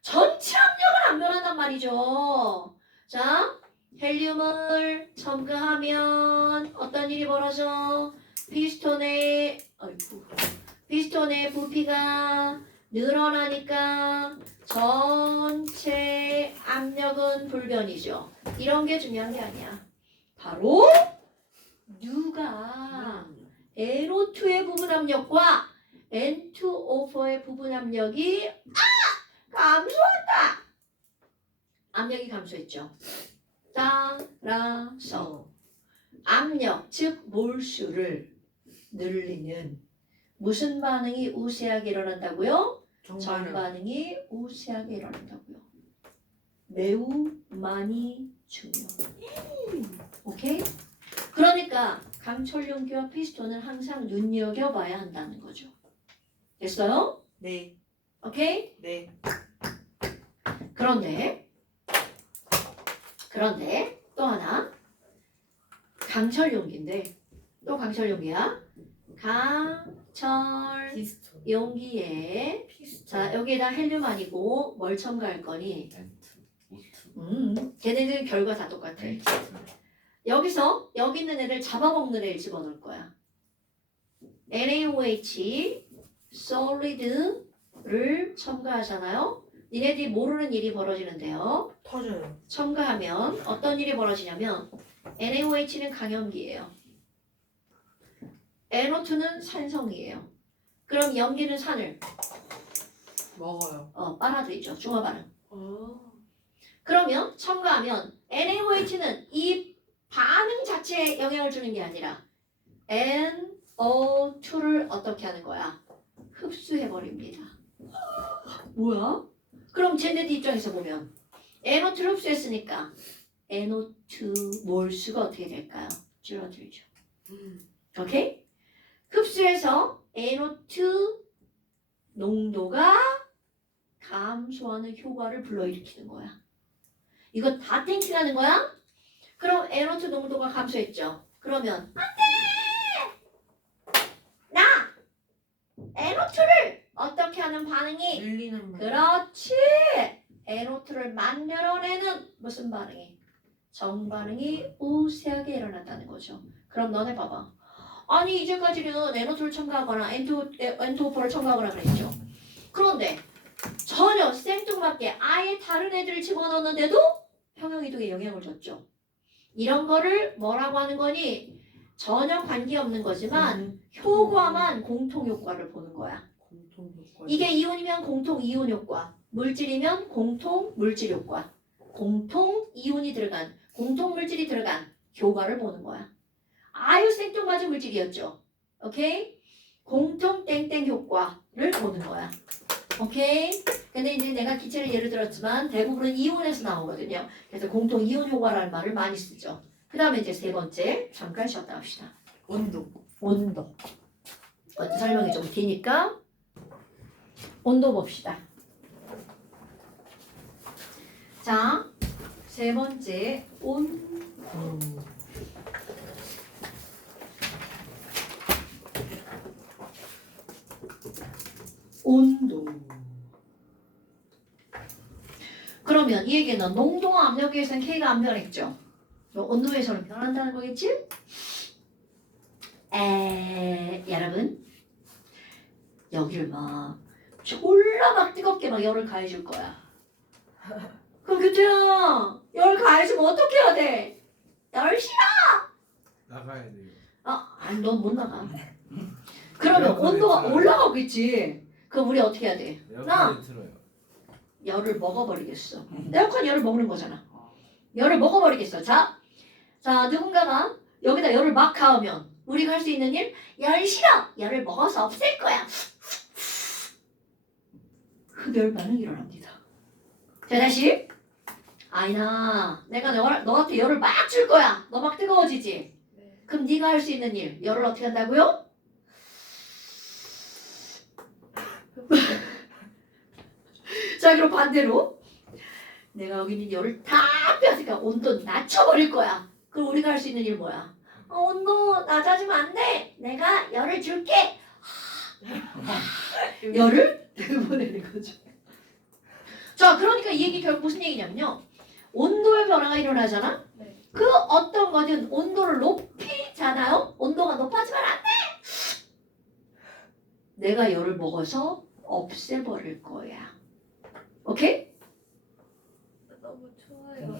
전체 압력은 안 변한단 말이죠. 자, 헬륨을 첨가하면 어떤 일이 벌어져? 피스톤의 부피가 늘어나니까 전체 압력은 불변이죠. 이런 게 중요한 게 아니야. 바로 누가 NO2의 부분 압력과 N2O4의 부분 압력이 감소한다. 압력이 감소했죠. 따라서 압력, 즉 몰수를 늘리는 무슨 반응이 우세하게 일어난다고요? 정반응이 우세하게 일어난다고요. 매우 많이 중요해요. 오케이? 그러니까 강철용기와 피스톤은 항상 눈여겨봐야 한다는 거죠. 됐어요? 네. 오케이? 네. 그런데 또 하나 강철용기인데 또 강철용기야. 강철용기에 피스톤. 자 여기에다 헬륨 아니고 뭘 첨가할 거니? N2, O2, 걔네들 결과 다 똑같아. H2. 여기서 여기 있는 애들 잡아먹는 애를 집어넣을 거야. NaOH solid를 첨가하잖아요. 니네들이 모르는 일이 벌어지는데요. 터져요. 첨가하면 어떤 일이 벌어지냐면 NaOH는 강염기예요. NO2는 산성이에요. 그럼 염기는 산을 먹어요. 빨아들이죠. 중화 반응. 아. 그러면 첨가하면 NaOH는 이 반응 자체에 영향을 주는 게 아니라 NO2를 어떻게 하는 거야? 흡수해버립니다. 뭐야? 그럼 쟤네들 입장에서 보면 NO2를 흡수했으니까 NO2 몰수가 어떻게 될까요? 줄어들죠. 오케이? 흡수해서 NO2 농도가 감소하는 효과를 불러일으키는 거야. 이거 다 땡킹하는 거야? 그럼 NO2 농도가 감소했죠. 그러면 안돼! 나! NO2를 어떻게 하는 반응이? 늘리는 거. 그렇지! NO2를 만들어내는 무슨 반응이? 정반응이 우세하게 일어난다는 거죠. 그럼 너네 봐봐. 아니 이제까지는 NO2를 첨가하거나 N2O4를 첨가하거나 그랬죠. 그런데 전혀 생뚱맞게 아예 다른 애들을 집어넣었는데도 평형이동에 영향을 줬죠. 이런 거를 뭐라고 하는 거니? 전혀 관계없는 거지만 효과만 공통 효과를 보는 거야. 공통 효과. 이게 이온이면 공통 이온 효과, 물질이면 공통 물질 효과, 공통 이온이 들어간, 공통 물질이 들어간 효과를 보는 거야. 아유 생뚱맞은 물질이었죠. 오케이? 공통 땡땡 효과를 보는 거야. 오케이? 근데 이제 내가 기체를 예를 들었지만 대부분은 이온에서 나오거든요. 그래서 공통 이온 효과라는 말을 많이 쓰죠. 그 다음에 이제 세 번째 잠깐 쉬었다 합시다. 온도. 온도. 이것도 설명이 좀 기니까 온도 봅시다. 자, 세 번째 온도. 온도. 그러면 이 얘기는 농도와 압력에서는 K가 안 변했죠. 온도에서는 변한다는 거겠지? 여러분 여기를 막 졸라 막 뜨겁게 막 열을 가해줄 거야. 그럼 규태야 열 가해주면 어떻게 해야 돼? 열 싫어. 나가야 돼요. 아니 넌 못 나가. 그러면 온도가 올라가겠지. 그럼 우리 어떻게 해야 돼? 에어컨을 틀어요. 열을 먹어버리겠어. 에어컨 열을 먹는 거잖아. 열을 먹어버리겠어. 자 누군가가 여기다 열을 막 가하면 우리가 할 수 있는 일? 열 싫어. 열을 먹어서 없앨 거야. 흡열 반응이 일어납니다. 자 다시. 아이나 내가 너한테 열을 막 줄 거야. 너 막 뜨거워지지? 네. 그럼 네가 할 수 있는 일 열을 어떻게 한다고요? 자 그럼 반대로 내가 여기 있는 열을 다 빼앗으니까 온도 낮춰버릴 거야. 그럼 우리가 할 수 있는 일 뭐야? 온도 낮아지면 안 돼. 내가 열을 줄게. 열을 내보내는 거죠. 자, 그러니까 이 얘기 결국 무슨 얘기냐면요. 온도의 변화가 일어나잖아. 네. 그 어떤 거든 온도를 높이잖아요. 온도가 높아지면 안 돼. 내가 열을 먹어서 없애버릴 거야. 오케이? 너무 좋아요.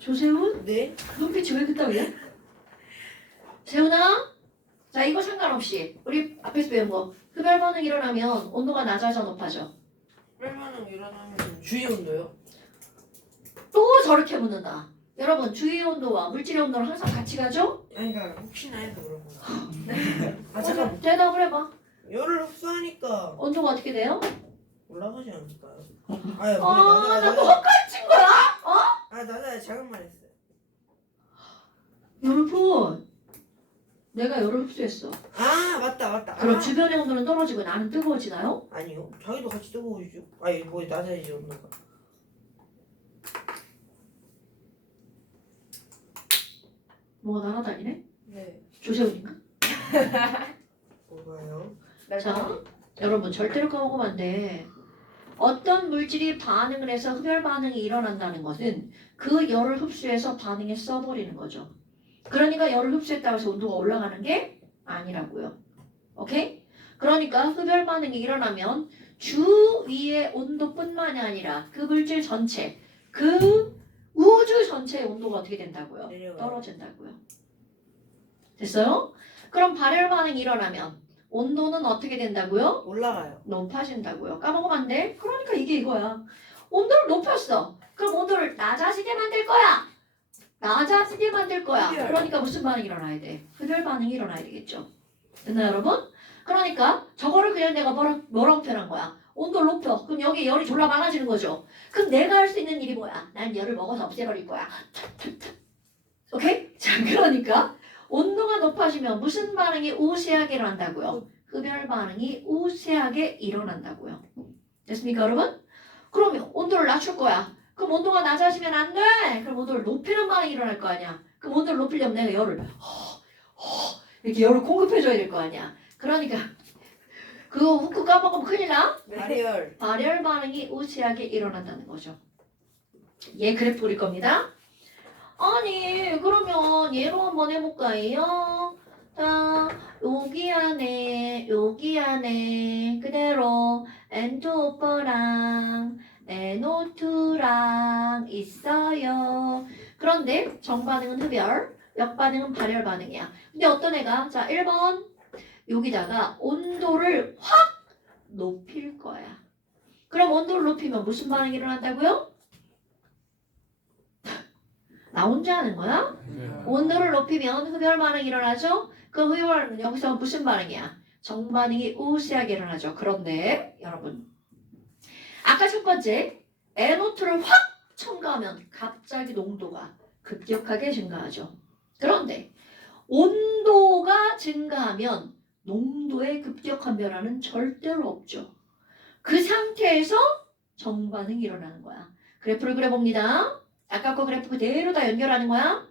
조세훈? 네? 눈빛이 왜 그따위야? 세훈아? 자, 이거 상관없이 우리 앞에서 배운 거 흡열 반응 일어나면 온도가 낮아져 높아져. 혈반응 일어나면 주위 온도요? 또 저렇게 묻는다. 여러분 주위 온도와 물질의 온도는 항상 같이 가죠? 아니 그러니까 혹시나 해서 그런 거야. 아 잠깐 대답을 해봐. 열을 흡수하니까 온도가 어떻게 돼요? 올라가지 않을까요? 아니 나 똑같은 거야? 나도 작은 말 했어요. 여러분 내가 열을 흡수했어. 아 맞다. 그럼 주변의 온도는 떨어지고 나는 뜨거워지나요? 아니요. 자기도 같이 뜨거워지죠. 아니 뭐 낮아지죠 온도가. 뭐가 날아다니네? 네. 조세훈인가? 뭐가요? 자, 여러분 절대로 까먹으면 안 돼. 어떤 물질이 반응을 해서 흡열 반응이 일어난다는 것은 그 열을 흡수해서 반응에 써버리는 거죠. 그러니까 열을 흡수했다고 해서 온도가 올라가는 게 아니라고요. 오케이? 그러니까 흡열 반응이 일어나면 주위의 온도뿐만이 아니라 그 물질 전체, 그 우주 전체의 온도가 어떻게 된다고요? 내려가요. 떨어진다고요. 됐어요? 그럼 발열 반응이 일어나면 온도는 어떻게 된다고요? 올라가요. 높아진다고요. 까먹으면 안 돼? 그러니까 이게 이거야. 온도를 높였어. 그럼 온도를 낮아지게 만들 거야. 낮아지게 만들 거야. 흡열. 그러니까 무슨 반응이 일어나야 돼? 흡열 반응이 일어나야 되겠죠. 됐나요, 여러분? 그러니까 저거를 그냥 내가 뭐라고 표현한 거야? 온도를 높여. 그럼 여기 열이 졸라 많아지는 거죠. 그럼 내가 할 수 있는 일이 뭐야? 난 열을 먹어서 없애버릴 거야. 오케이? 자, 그러니까 온도가 높아지면 무슨 반응이 우세하게 일어난다고요? 흡열 반응이 우세하게 일어난다고요. 됐습니까, 여러분? 그러면 온도를 낮출 거야. 그럼 온도가 낮아지면 안 돼. 그럼 온도를 높이는 반응이 일어날 거 아니야. 그럼 온도를 높이려면 내가 열을 이렇게 열을 공급해줘야 될 거 아니야. 그러니까 그거 웃고 까먹으면 큰일 나. 발열. 발열 반응이 우세하게 일어난다는 거죠. 얘 그래프 그릴 겁니다. 아니 그러면 얘로 한번 해볼까요? 자 여기 안에 그대로 N2 오빠랑 NO2랑 있어요. 그런데 정반응은 흡열, 역반응은 발열 반응이야. 근데 어떤 애가 자 1번 여기다가 온도를 확 높일 거야. 그럼 온도를 높이면 무슨 반응이 일어난다고요? 나 혼자 하는 거야? 온도를 높이면 흡열 반응이 일어나죠? 그 흡열 반응은 여기서 무슨 반응이야? 정반응이 우세하게 일어나죠. 그런데 여러분 아까 첫 번째 NO2를 확 첨가하면 갑자기 농도가 급격하게 증가하죠. 그런데 온도가 증가하면 농도의 급격한 변화는 절대로 없죠. 그 상태에서 정반응이 일어나는 거야. 그래프를 그려봅니다. 아까 거 그래프 그대로 다 연결하는 거야.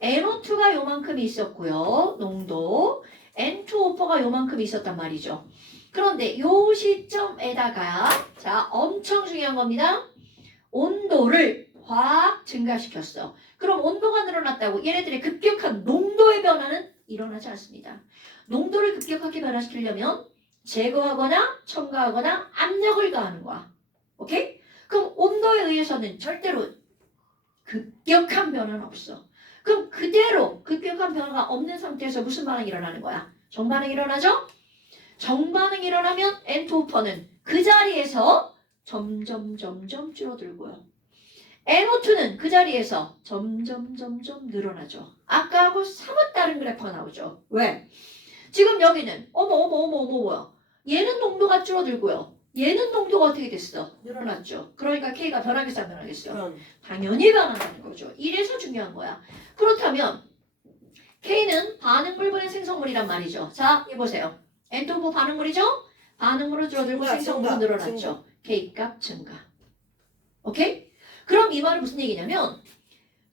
NO2가 요만큼 있었고요. 농도. N2O4가 요만큼 있었단 말이죠. 그런데 요 시점에다가 자 엄청 중요한 겁니다. 온도를 확 증가시켰어. 그럼 온도가 늘어났다고 얘네들의 급격한 농도의 변화는 일어나지 않습니다. 농도를 급격하게 변화시키려면 제거하거나 첨가하거나 압력을 가하는 거야. 오케이? 그럼 온도에 의해서는 절대로 급격한 변화는 없어. 그럼 그대로 급격한 변화가 없는 상태에서 무슨 반응이 일어나는 거야? 정반응이 일어나죠? 정반응이 일어나면 N2O4는 그 자리에서 점점 줄어들고요. NO2는 그 자리에서 점점 늘어나죠. 아까하고 사뭇 다른 그래프가 나오죠. 왜? 지금 여기는 어머 뭐야? 얘는 농도가 줄어들고요. 얘는 농도가 어떻게 됐어? 늘어났죠. 그러니까 K가 변하겠어 안 변하겠어? 그럼 당연히 변한다는 거죠. 이래서 중요한 거야. 그렇다면 K는 반응 불분의 생성물이란 말이죠. 자, 이보세요. N2O4 반응물이죠? 반응물은 줄어들고 증가, 생성물은 증가, 늘어났죠. K값 증가. 오케이? 그럼 이 말은 무슨 얘기냐면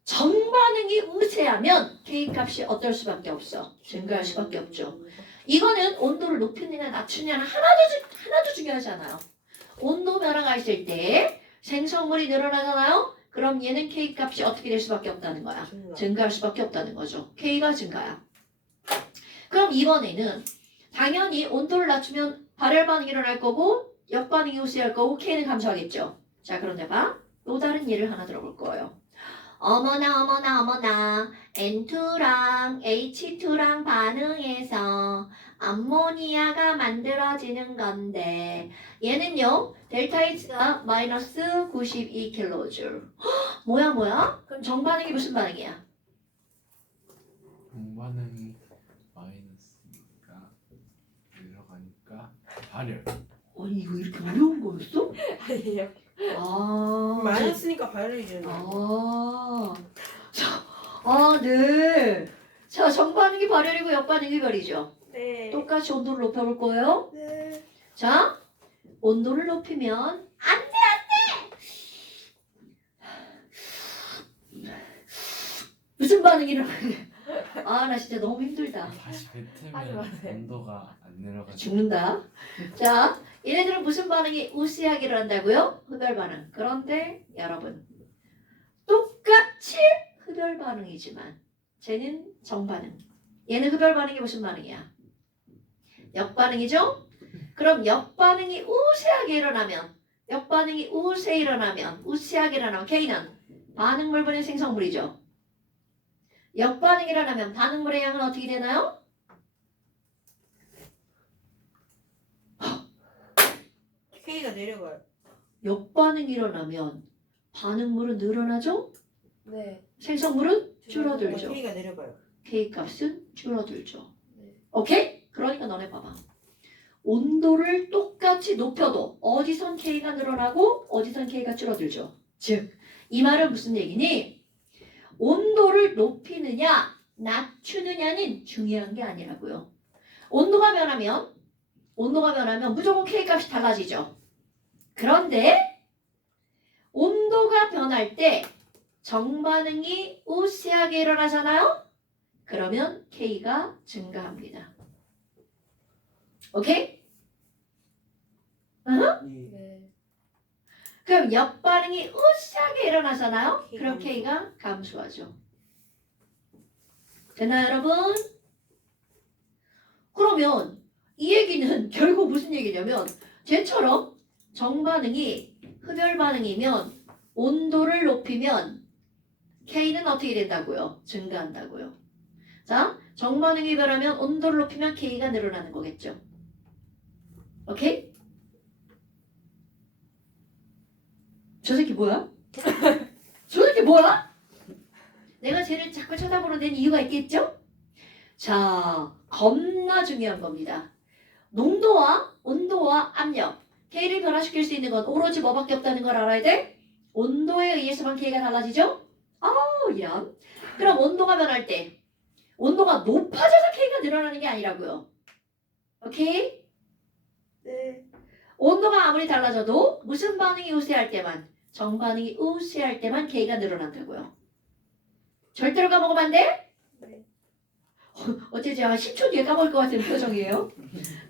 정반응이 우세하면 K값이 어떨 수밖에 없어. 증가할 수밖에 없죠. 이거는 온도를 높이느냐 낮추느냐는 하나도 중요하지 않아요. 온도 변화가 있을 때 생성물이 늘어나잖아요. 그럼 얘는 K값이 어떻게 될 수밖에 없다는 거야. 증가할 수밖에 없다는 거죠. K가 증가야. 그럼 이번에는 당연히 온도를 낮추면 발열 반응이 일어날 거고 역반응이 우세할 거고 K는 감소하겠죠. 자, 그런데 봐. 또 다른 예를 하나 들어볼 거예요. 어머나 N2랑 H2랑 반응해서 암모니아가 만들어지는 건데 얘는요 델타 H가 마이너스 92kJ. 뭐야? 그럼 정반응이 무슨 반응이야? 정반응이 마이너스니까 내려가니까 발열. 아니 이거 이렇게 어려운 거였어? 아니에요. 아, 마이너스니까 발열이잖아. 네. 자, 정반응이 발열이고 역반응이 별이죠. 네. 똑같이 온도를 높여볼 거예요. 네. 자, 온도를 높이면 안 돼. 무슨 반응이 일어나게? 나 진짜 너무 힘들다. 다시 하지 뱉으면 마세요. 온도가 안 내려가지고 죽는다. 자, 얘네들은 무슨 반응이 우세하게 일어난다고요? 흡열 반응. 그런데 여러분, 똑같이 흡열 반응이지만 쟤는 정반응. 얘는 흡열 반응이 무슨 반응이야? 역반응이죠? 그럼 역반응이 우세하게 일어나면 우세하게 일어나면 K는 반응물분의 생성물이죠. 역반응이 일어나면 반응물의 양은 어떻게 되나요? K가 내려가요. 역반응이 일어나면 반응물은 늘어나죠? 네. 생성물은 줄어들죠. K가 내려가요. K값은 줄어들죠. 네. 오케이? 그러니까 너네 봐봐. 온도를 똑같이 높여도 어디선 K가 늘어나고 어디선 K가 줄어들죠. 즉, 이 말은 무슨 얘기니? 온도를 높이느냐 낮추느냐는 중요한 게 아니라고요. 온도가 변하면 무조건 K값이 달라지죠. 그런데 온도가 변할 때 정반응이 우세하게 일어나잖아요. 그러면 K가 증가합니다. 오케이? 네. 그럼 역반응이 우세하게 일어나잖아요. K 그럼 감소. K가 감소하죠. 됐나요, 여러분? 그러면 이 얘기는 결국 무슨 얘기냐면 쟤처럼 정반응이 흡열 반응이면 온도를 높이면 K는 어떻게 된다고요? 증가한다고요. 자, 정반응이 변하면 온도를 높이면 K가 늘어나는 거겠죠. 오케이? 저 새끼 뭐야? 저 새끼 뭐야? 내가 쟤를 자꾸 쳐다보는 데는 이유가 있겠죠? 자, 겁나 중요한 겁니다. 농도와 온도와 압력, K를 변화시킬 수 있는 건 오로지 뭐밖에 없다는 걸 알아야 돼? 온도에 의해서만 K가 달라지죠? 이런. 그럼 온도가 변할 때 온도가 높아져서 K가 늘어나는 게 아니라고요. 오케이? 네. 온도가 아무리 달라져도 무슨 반응이 우세할 때만 정반응이 우세할 때만 K가 늘어난다고요. 절대로 까먹으면 안 돼? 네. 어째지? 10초 뒤에 까먹을 것 같은 표정이에요.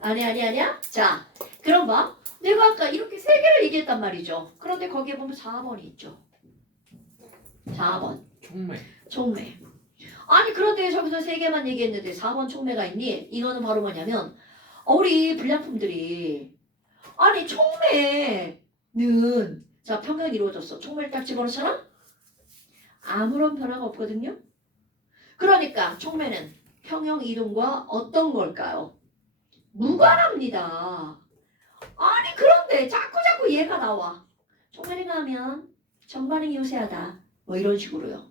아니야. 자, 그럼 봐. 내가 아까 이렇게 세 개를 얘기했단 말이죠. 그런데 거기에 보면 4번이 있죠. 4번. 촉매. 아니 그런데 저기서 세 개만 얘기했는데 4번 촉매가 있니? 이거는 바로 뭐냐면 우리 불량품들이 아니 촉매는 자 평형이 이루어졌어. 촉매를 딱 집어넣잖아? 아무런 변화가 없거든요. 그러니까 촉매는 평형 이동과 어떤 걸까요? 무관합니다. 아니 그런데 자꾸 얘가 나와. 촉매를 하면 정반응이 우세하다. 뭐 이런 식으로요.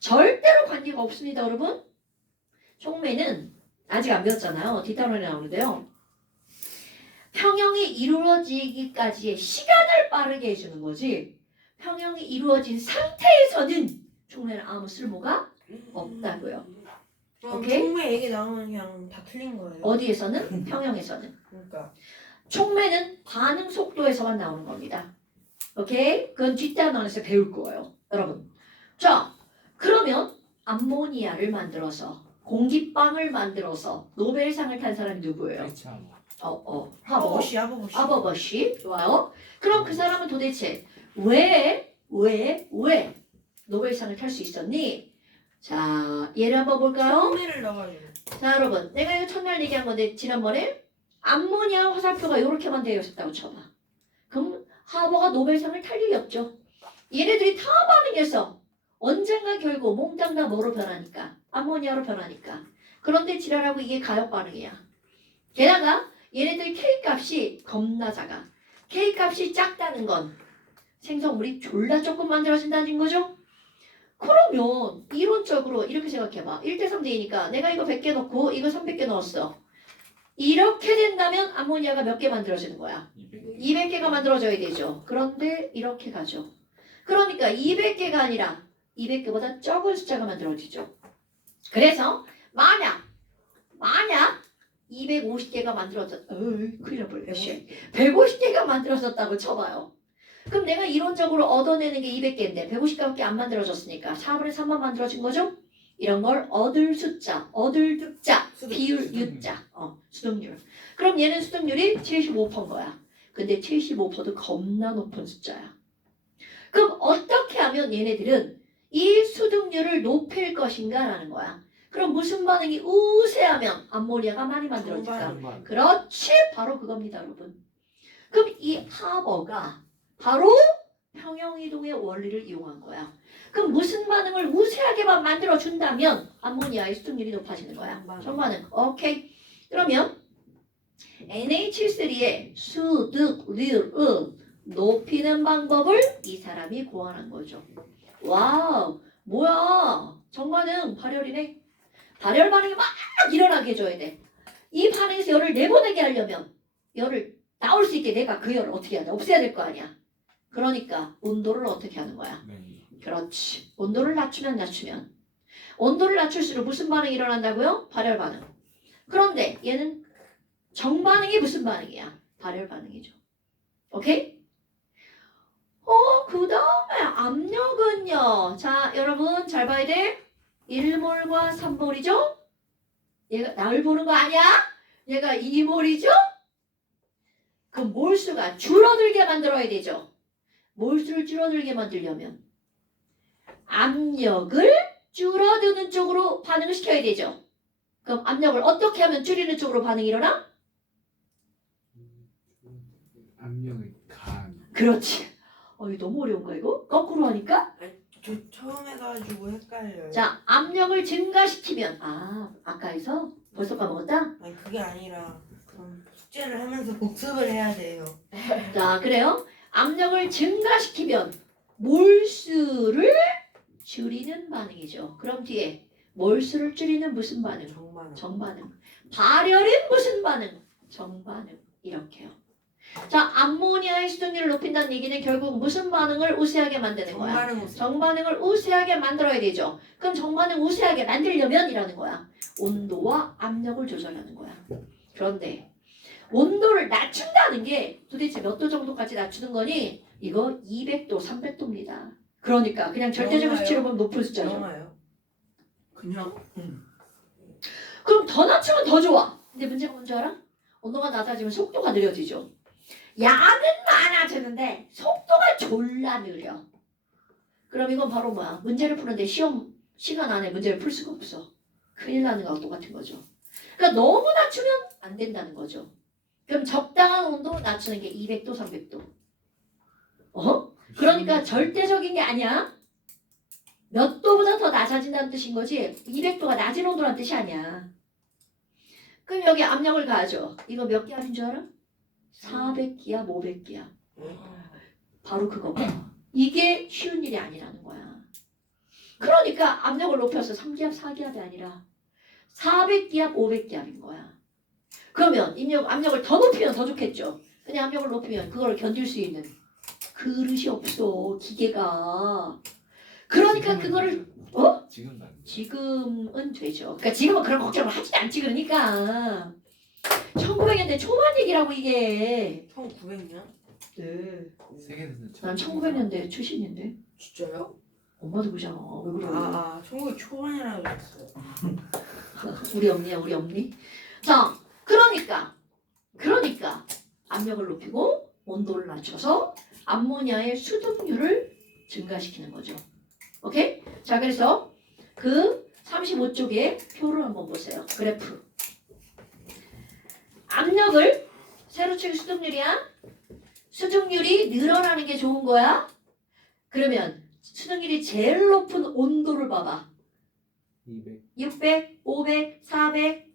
절대로 관계가 없습니다, 여러분. 촉매는 아직 안 배웠잖아요. 뒷단원에 나오는데요. 평형이 이루어지기까지의 시간을 빠르게 해주는 거지. 평형이 이루어진 상태에서는 촉매는 아무 쓸모가 없다고요. 오케이? 촉매 얘기 나오면 그냥 다 틀린 거예요. 어디에서는? 평형에서는. 그러니까 촉매는 반응 속도에서만 나오는 겁니다. 오케이? 그건 뒷단원에서 배울 거예요. 여러분. 자, 그러면 암모니아를 만들어서 공기빵을 만들어서 노벨상을 탄 사람이 누구예요? 그렇죠. 하버. 하버버시. 하버버시. 좋아요. 그럼 그 사람은 도대체 왜 노벨상을 탈 수 있었니? 자, 예를 한번 볼까요? 처음에를 넣어가지고. 자, 여러분, 내가 이거 첫날 얘기한 건데 지난번에 암모니아 화살표가 이렇게만 되어 있었다고 쳐봐. 그럼 하버가 노벨상을 탈 일이 없죠. 얘네들이 다 반응해서 언젠가 결국 몽땅 다 뭐로 변하니까? 암모니아로 변하니까. 그런데 지랄하고 이게 가역 반응이야. 게다가 얘네들 K값이 겁나 작아. K값이 작다는 건 생성물이 졸라 조금 만들어진다는 거죠? 그러면 이론적으로 이렇게 생각해봐. 1대3 대이니까 내가 이거 100개 넣고 이거 300개 넣었어. 이렇게 된다면 암모니아가 몇 개 만들어지는 거야? 200개가 만들어져야 되죠. 그런데 이렇게 가죠. 그러니까 200개가 아니라 200개보다 적은 숫자가 만들어지죠. 그래서 만약 250개가 만들어졌, 큰일 날 뻔했네. 150개가 만들어졌다고 쳐봐요. 그럼 내가 이론적으로 얻어내는 게 200개인데 150개밖에 안 만들어졌으니까 4분의 3만 만들어진 거죠? 이런 걸 얻을 숫자, 얻을 득자, 비율 U자, 수득률. 그럼 얘는 수득률이 75%인 거야. 근데 75%도 겁나 높은 숫자야. 그럼 어떻게 하면 얘네들은 이 수득률을 높일 것인가 라는 거야. 그럼 무슨 반응이 우세하면 암모니아가 많이 만들어질까? 그렇지, 바로 그겁니다, 여러분. 그럼 이 하버가 바로 평형이동의 원리를 이용한 거야. 그럼 무슨 반응을 우세하게만 만들어준다면 암모니아의 수득률이 높아지는 거야. 정반응. 오케이. 그러면 NH3의 수득률을 높이는 방법을 이 사람이 고안한 거죠. 와우, 뭐야. 정반응 발열이네. 발열 반응이 막 일어나게 해줘야 돼. 이 반응에서 열을 내보내게 하려면 열을 나올 수 있게 내가 그 열을 어떻게 해야 돼? 없애야 될 거 아니야. 그러니까 온도를 어떻게 하는 거야? 그렇지. 온도를 낮추면 온도를 낮출수록 무슨 반응이 일어난다고요? 발열 반응. 그런데 얘는 정반응이 무슨 반응이야? 발열 반응이죠. 오케이? 그 다음에 압력은요. 자, 여러분 잘 봐야 돼. 1몰과 3몰이죠? 얘가 나를 보는 거 아니야? 얘가 2몰이죠? 그 몰수가 줄어들게 만들어야 되죠. 몰수를 줄어들게 만들려면 압력을 줄어드는 쪽으로 반응을 시켜야 되죠. 그럼 압력을 어떻게 하면 줄이는 쪽으로 반응이 일어나? 압력을 가한. 그렇지. 이거 너무 어려운가 이거? 거꾸로 하니까? 저 처음 해가지고 헷갈려요. 자, 압력을 증가시키면 아까 해서 벌써 까먹었다? 아니 그게 아니라 그럼 숙제를 하면서 복습을 해야 돼요. 자, 그래요. 압력을 증가시키면 몰수를 줄이는 반응이죠. 그럼 뒤에 몰수를 줄이는 무슨 반응? 정반응. 발열은 무슨 반응? 정반응. 이렇게요. 자, 암모니아의 수득률을 높인다는 얘기는 결국 무슨 반응을 우세하게 만드는 거야? 정반응을 우세하게 만들어야 되죠. 그럼 정반응 우세하게 만들려면 이라는 거야. 온도와 압력을 조절하는 거야. 그런데 온도를 낮춘다는 게 도대체 몇 도 정도까지 낮추는 거니? 이거 200도, 300도입니다. 그러니까 그냥 절대적인 수치로 보면 높은 숫자죠. 영화요? 그냥 그럼 더 낮추면 더 좋아. 근데 문제가 뭔지 알아? 온도가 낮아지면 속도가 느려지죠. 양은 많아지는데 속도가 졸라 느려. 그럼 이건 바로 뭐야? 문제를 푸는데 시간 안에 문제를 풀 수가 없어. 큰일 나는 거하고 똑같은 거죠. 그러니까 너무 낮추면 안 된다는 거죠. 그럼 적당한 온도 낮추는 게 200도, 300도. 그러니까 절대적인 게 아니야. 몇 도보다 더 낮아진다는 뜻인 거지 200도가 낮은 온도라는 뜻이 아니야. 그럼 여기 압력을 가하죠. 이거 몇 기압인 줄 알아? 400기압, 500기압. 바로 그거 봐. 이게 쉬운 일이 아니라는 거야. 그러니까 압력을 높여서 3기압, 4기압이 아니라 400기압, 500기압인 거야. 그러면 압력을 더 높이면 더 좋겠죠. 근데 압력을 높이면 그걸 견딜 수 있는 그릇이 없어. 기계가. 그러니까 그거를 지금은 되죠. 그러니까 지금은 그런 걱정을 하지 않지. 그러니까 1900년대 초반 얘기라고 이게. 1900년? 네. 세계대전 난 1900년대 출신인데. 진짜요? 엄마도 그러잖아. 왜 그래? 중국이 초반이라고 그랬어요. 우리 언니야, 우리 언니. 자, 그러니까 압력을 높이고 온도를 낮춰서 암모니아의 수득률을 증가시키는 거죠. 오케이? 자, 그래서 그 35쪽의 표를 한번 보세요. 그래프. 압력을 세로 치기 수득률이야. 수득률이 늘어나는 게 좋은 거야. 그러면 수득률이 제일 높은 온도를 봐봐. 200. 600, 500, 400,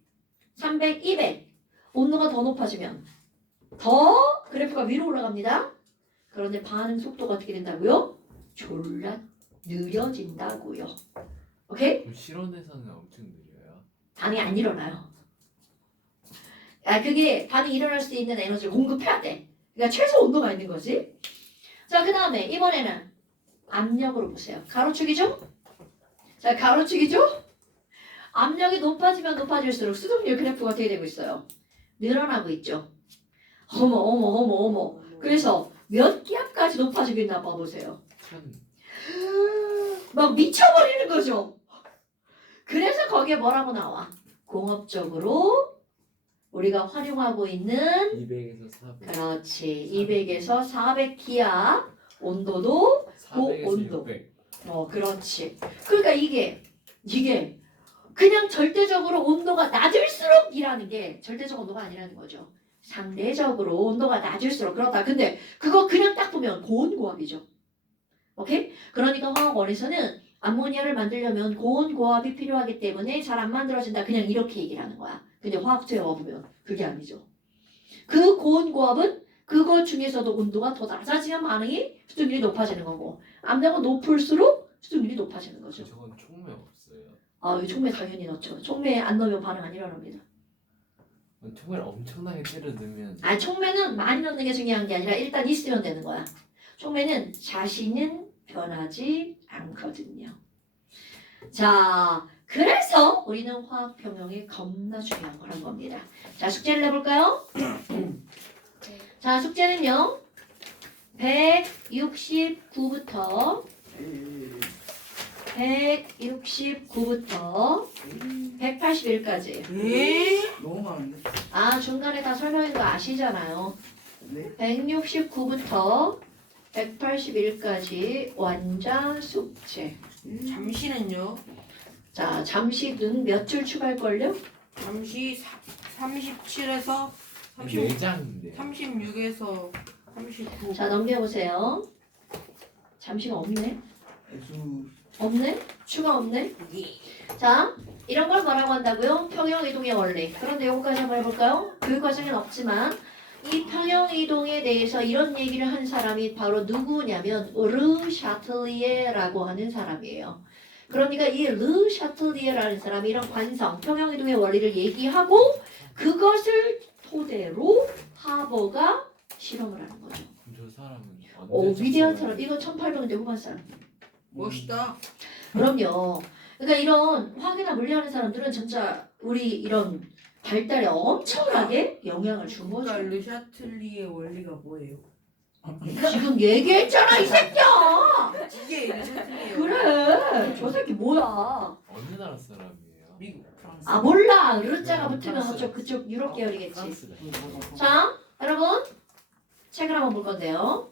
300, 200. 온도가 더 높아지면 더 그래프가 위로 올라갑니다. 그런데 반응 속도가 어떻게 된다고요? 졸라 느려진다고요. 오케이? 그럼 실온에서는 엄청 느려요. 반응이 안 일어나요. 그게 반응이 일어날 수 있는 에너지를 공급해야 돼. 그러니까 최소 온도가 있는 거지. 자, 그 다음에 이번에는 압력으로 보세요. 가로축이죠? 자, 가로축이죠? 압력이 높아지면 높아질수록 수동률 그래프가 어떻게 되고 있어요? 늘어나고 있죠. 어머. 그래서 몇 기압까지 높아지고 있나 봐보세요. 1000. 막 미쳐버리는 거죠. 그래서 거기에 뭐라고 나와? 공업적으로 우리가 활용하고 있는 200에서 400. 그렇지. 200에서 400 기압 온도도 400에서 온도. 600. 그렇지. 그러니까 이게 그냥 절대적으로 온도가 낮을수록 이라는 게 절대적 온도가 아니라는 거죠. 상대적으로 온도가 낮을수록 그렇다. 근데 그거 그냥 딱 보면 고온고압이죠. 오케이? 그러니까 화학원에서는 암모니아를 만들려면 고온고압이 필요하기 때문에 잘 안 만들어진다. 그냥 이렇게 얘기를 하는 거야. 근데 화학투에 와보면 그게 아니죠. 그 고온고압은 그것 중에서도 온도가 더 낮아지면 반응이 수증률이 높아지는 거고 압력은 높을수록 수증률이 높아지는 거죠. 저건 총매 없어요. 이 총매 당연히 넣죠. 총매 안 넣으면 반응 안 일어납니다. 총매를 엄청나게 때려 넣으면 총매는 많이 넣는 게 중요한 게 아니라 일단 있으면 되는 거야. 총매는 자신은 변하지 않거든요. 자, 그래서 우리는 화학 평형이 겁나 중요한 거란 겁니다. 자, 숙제를 내볼까요? 자, 숙제는요. 169부터 181까지. 너무 많은데? 중간에 다 설명한 거 아시잖아요. 네? 169부터 181까지 완전 숙제. 잠시는요. 자, 잠시는 몇 줄 추가할걸요? 잠시 37에서 4장인데. 36에서 39. 자, 넘겨보세요. 잠시가 없네. 애수 없네? 추가 없네? 자, 이런 걸 뭐라고 한다고요? 평형이동의 원리. 그런데 요거까지 한번 해볼까요? 교육과정엔 없지만 이 평형이동에 대해서 이런 얘기를 한 사람이 바로 누구냐면 르 샤틀리에라고 하는 사람이에요. 그러니까 이 르 샤틀리에라는 사람이 이런 관성, 평형이동의 원리를 얘기하고 그것을 토대로 하버가 실험을 하는 거죠. 그럼 저 사람은 위대한 사람. 이거 1800년대 후반 사람. 멋있다. 그럼요. 그러니까 이런 화학이나 물리하는 사람들은 진짜 우리 이런 발달에 엄청나게 영향을 준 거죠. 그러니까 르샤틀리의 원리가 뭐예요? 지금 얘기했잖아, 이 새끼야. 이게 르샤틀리의 그래. 저 새끼 뭐야. 어느 나라 사람이에요? 미국 프랑스 몰라. 르자가 붙으면 어쩌 그쪽 유럽 계열이겠지. 프랑스래. 자, 여러분 책을 한번 볼 건데요.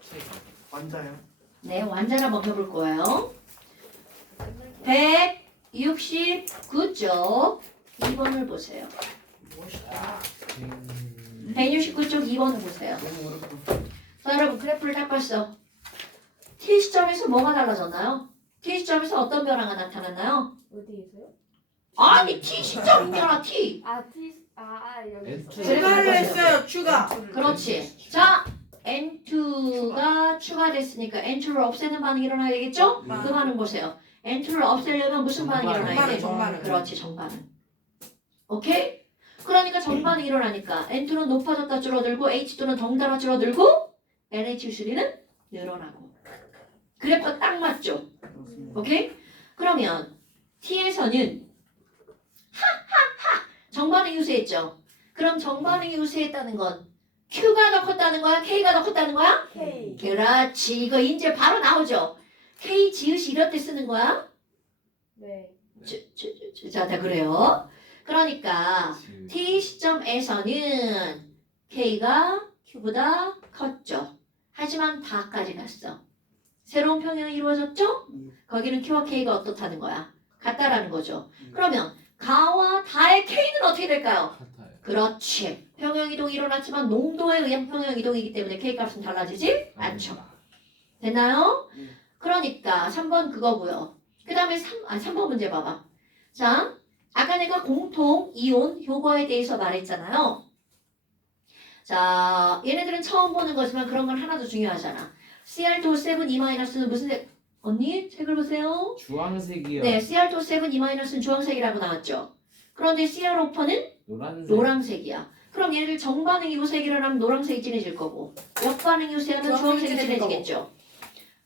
완자요? 네, 완전 한번 펴볼 거예요. 169쪽 2번을 보세요. 멋있다. 169쪽 2번을 보세요. 너무 어렵고 자, 여러분 그래프를 딱 봤어. T 시점에서 뭐가 달라졌나요? T 시점에서 어떤 변화가 나타났나요? 어디에서요? 아니 T 시점이잖아 T. 여기서. 추가를 했어요. 추가. 그렇지. 자, N2가 추가됐으니까 N2를 없애는 반응이 일어나야 되겠죠? 그 반응 보세요. N2를 없애려면 무슨 반응이 일어나야 돼? 정반응. 그렇지, 정반응. 오케이? 그러니까 정반응이 일어나니까 N2는 높아졌다 줄어들고 H2는 덩달아 줄어들고 NH3는 늘어나고. 그래프가 딱 맞죠? 그렇습니다. 오케이? 그러면 T에서는 정반응이 우세했죠? 그럼 정반응이 우세했다는 건 Q가 더 컸다는 거야? K가 더 컸다는 거야? K. 그렇지. 이거 이제 바로 나오죠. K 지읒이 이럴 때 쓰는 거야? 네. 자, 다 그래요. 그러니까 지- T 시점에서는 K가 Q보다 컸죠. 하지만 다까지 갔어. 새로운 평형이 이루어졌죠? 거기는 Q와 K가 어떻다는 거야? 같다라는 거죠. 그러면 가와 다의 K는 어떻게 될까요? 같아요. 그렇지. 평형 이동이 일어났지만 농도에 의한 평형 이동이기 때문에 K 값은 달라지지 않죠. 됐나요? 네. 그러니까 3번 그거고요. 그 다음에 3번 문제 봐봐. 자, 아까 내가 공통 이온 효과에 대해서 말했잖아요. 자, 얘네들은 처음 보는 거지만 그런 건 하나도 중요하잖아. CR2 7E-는 무슨 색? 언니 책을 보세요. 주황색이요. 네, CR2 7E-는 주황색이라고 나왔죠. 그런데 CR5는 노란색. 노란색이야. 그럼 얘네들 정반응이 요색 일어나면 노란색이 진해질 거고 역반응이 요새하면 주황색이 진해지겠죠.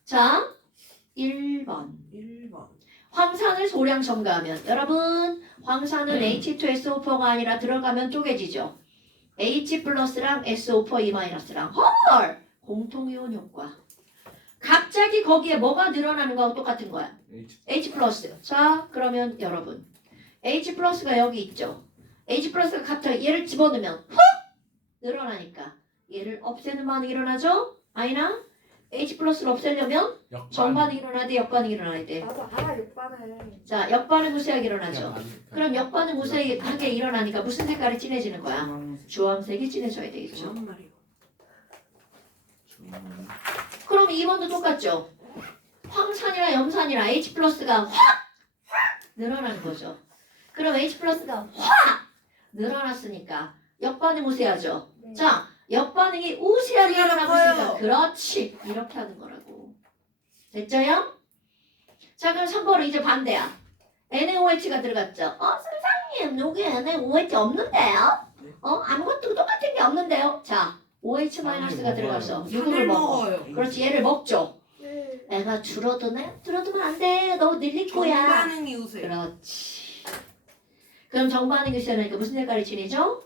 자, 1번. 1번. 황산을 소량 첨가하면 여러분 황산은 H2SO4가 아니라 들어가면 쪼개지죠. H 플러스랑 SO4 E-랑 헐! 공통이온 효과. 갑자기 거기에 뭐가 늘어나는 거하고 똑같은 거야. H 플러스. 자, 그러면 여러분 H 플러스가 여기 있죠. H 플러스가 갑자기 얘를 집어넣으면 훅! 늘어나니까 얘를 없애는 반응이 일어나죠? 아니나 H 플러스를 없애려면 역반. 정반응이 일어나야 돼, 역반응이 일어나야 돼. 나도 알아 육반을. 자, 역반응 무색하게 일어나죠. 그냥 그럼 역반응 무색하게 일어나니까 무슨 색깔이 진해지는 거야? 주황색. 주황색이 진해져야 되겠죠. 좋은 말이고. 주황. 그럼 2번도 똑같죠. 황산이나 염산이나 H 플러스가 확 늘어나는 거죠. 그럼 H 플러스가 확 늘어났으니까 역반응 우세하죠. 네. 자, 역반응이 우세하게 일어나고 있으니까 커요. 그렇지. 이렇게 하는 거라고. 됐죠요? 자, 그럼 3번은 이제 반대야. NaOH가 들어갔죠. 선생님 여기 NaOH 없는데요? 아무것도 똑같은 게 없는데요? 자, OH-가 들어가서 유급을 먹어. 먹어요. 그렇지, 얘를 먹죠. 네. 애가 줄어드네? 줄어들면 안 돼. 너무 늘릴 거야. 정반응이 우세. 그렇지. 그럼 정반응이 있으니까 무슨 색깔이 진해져?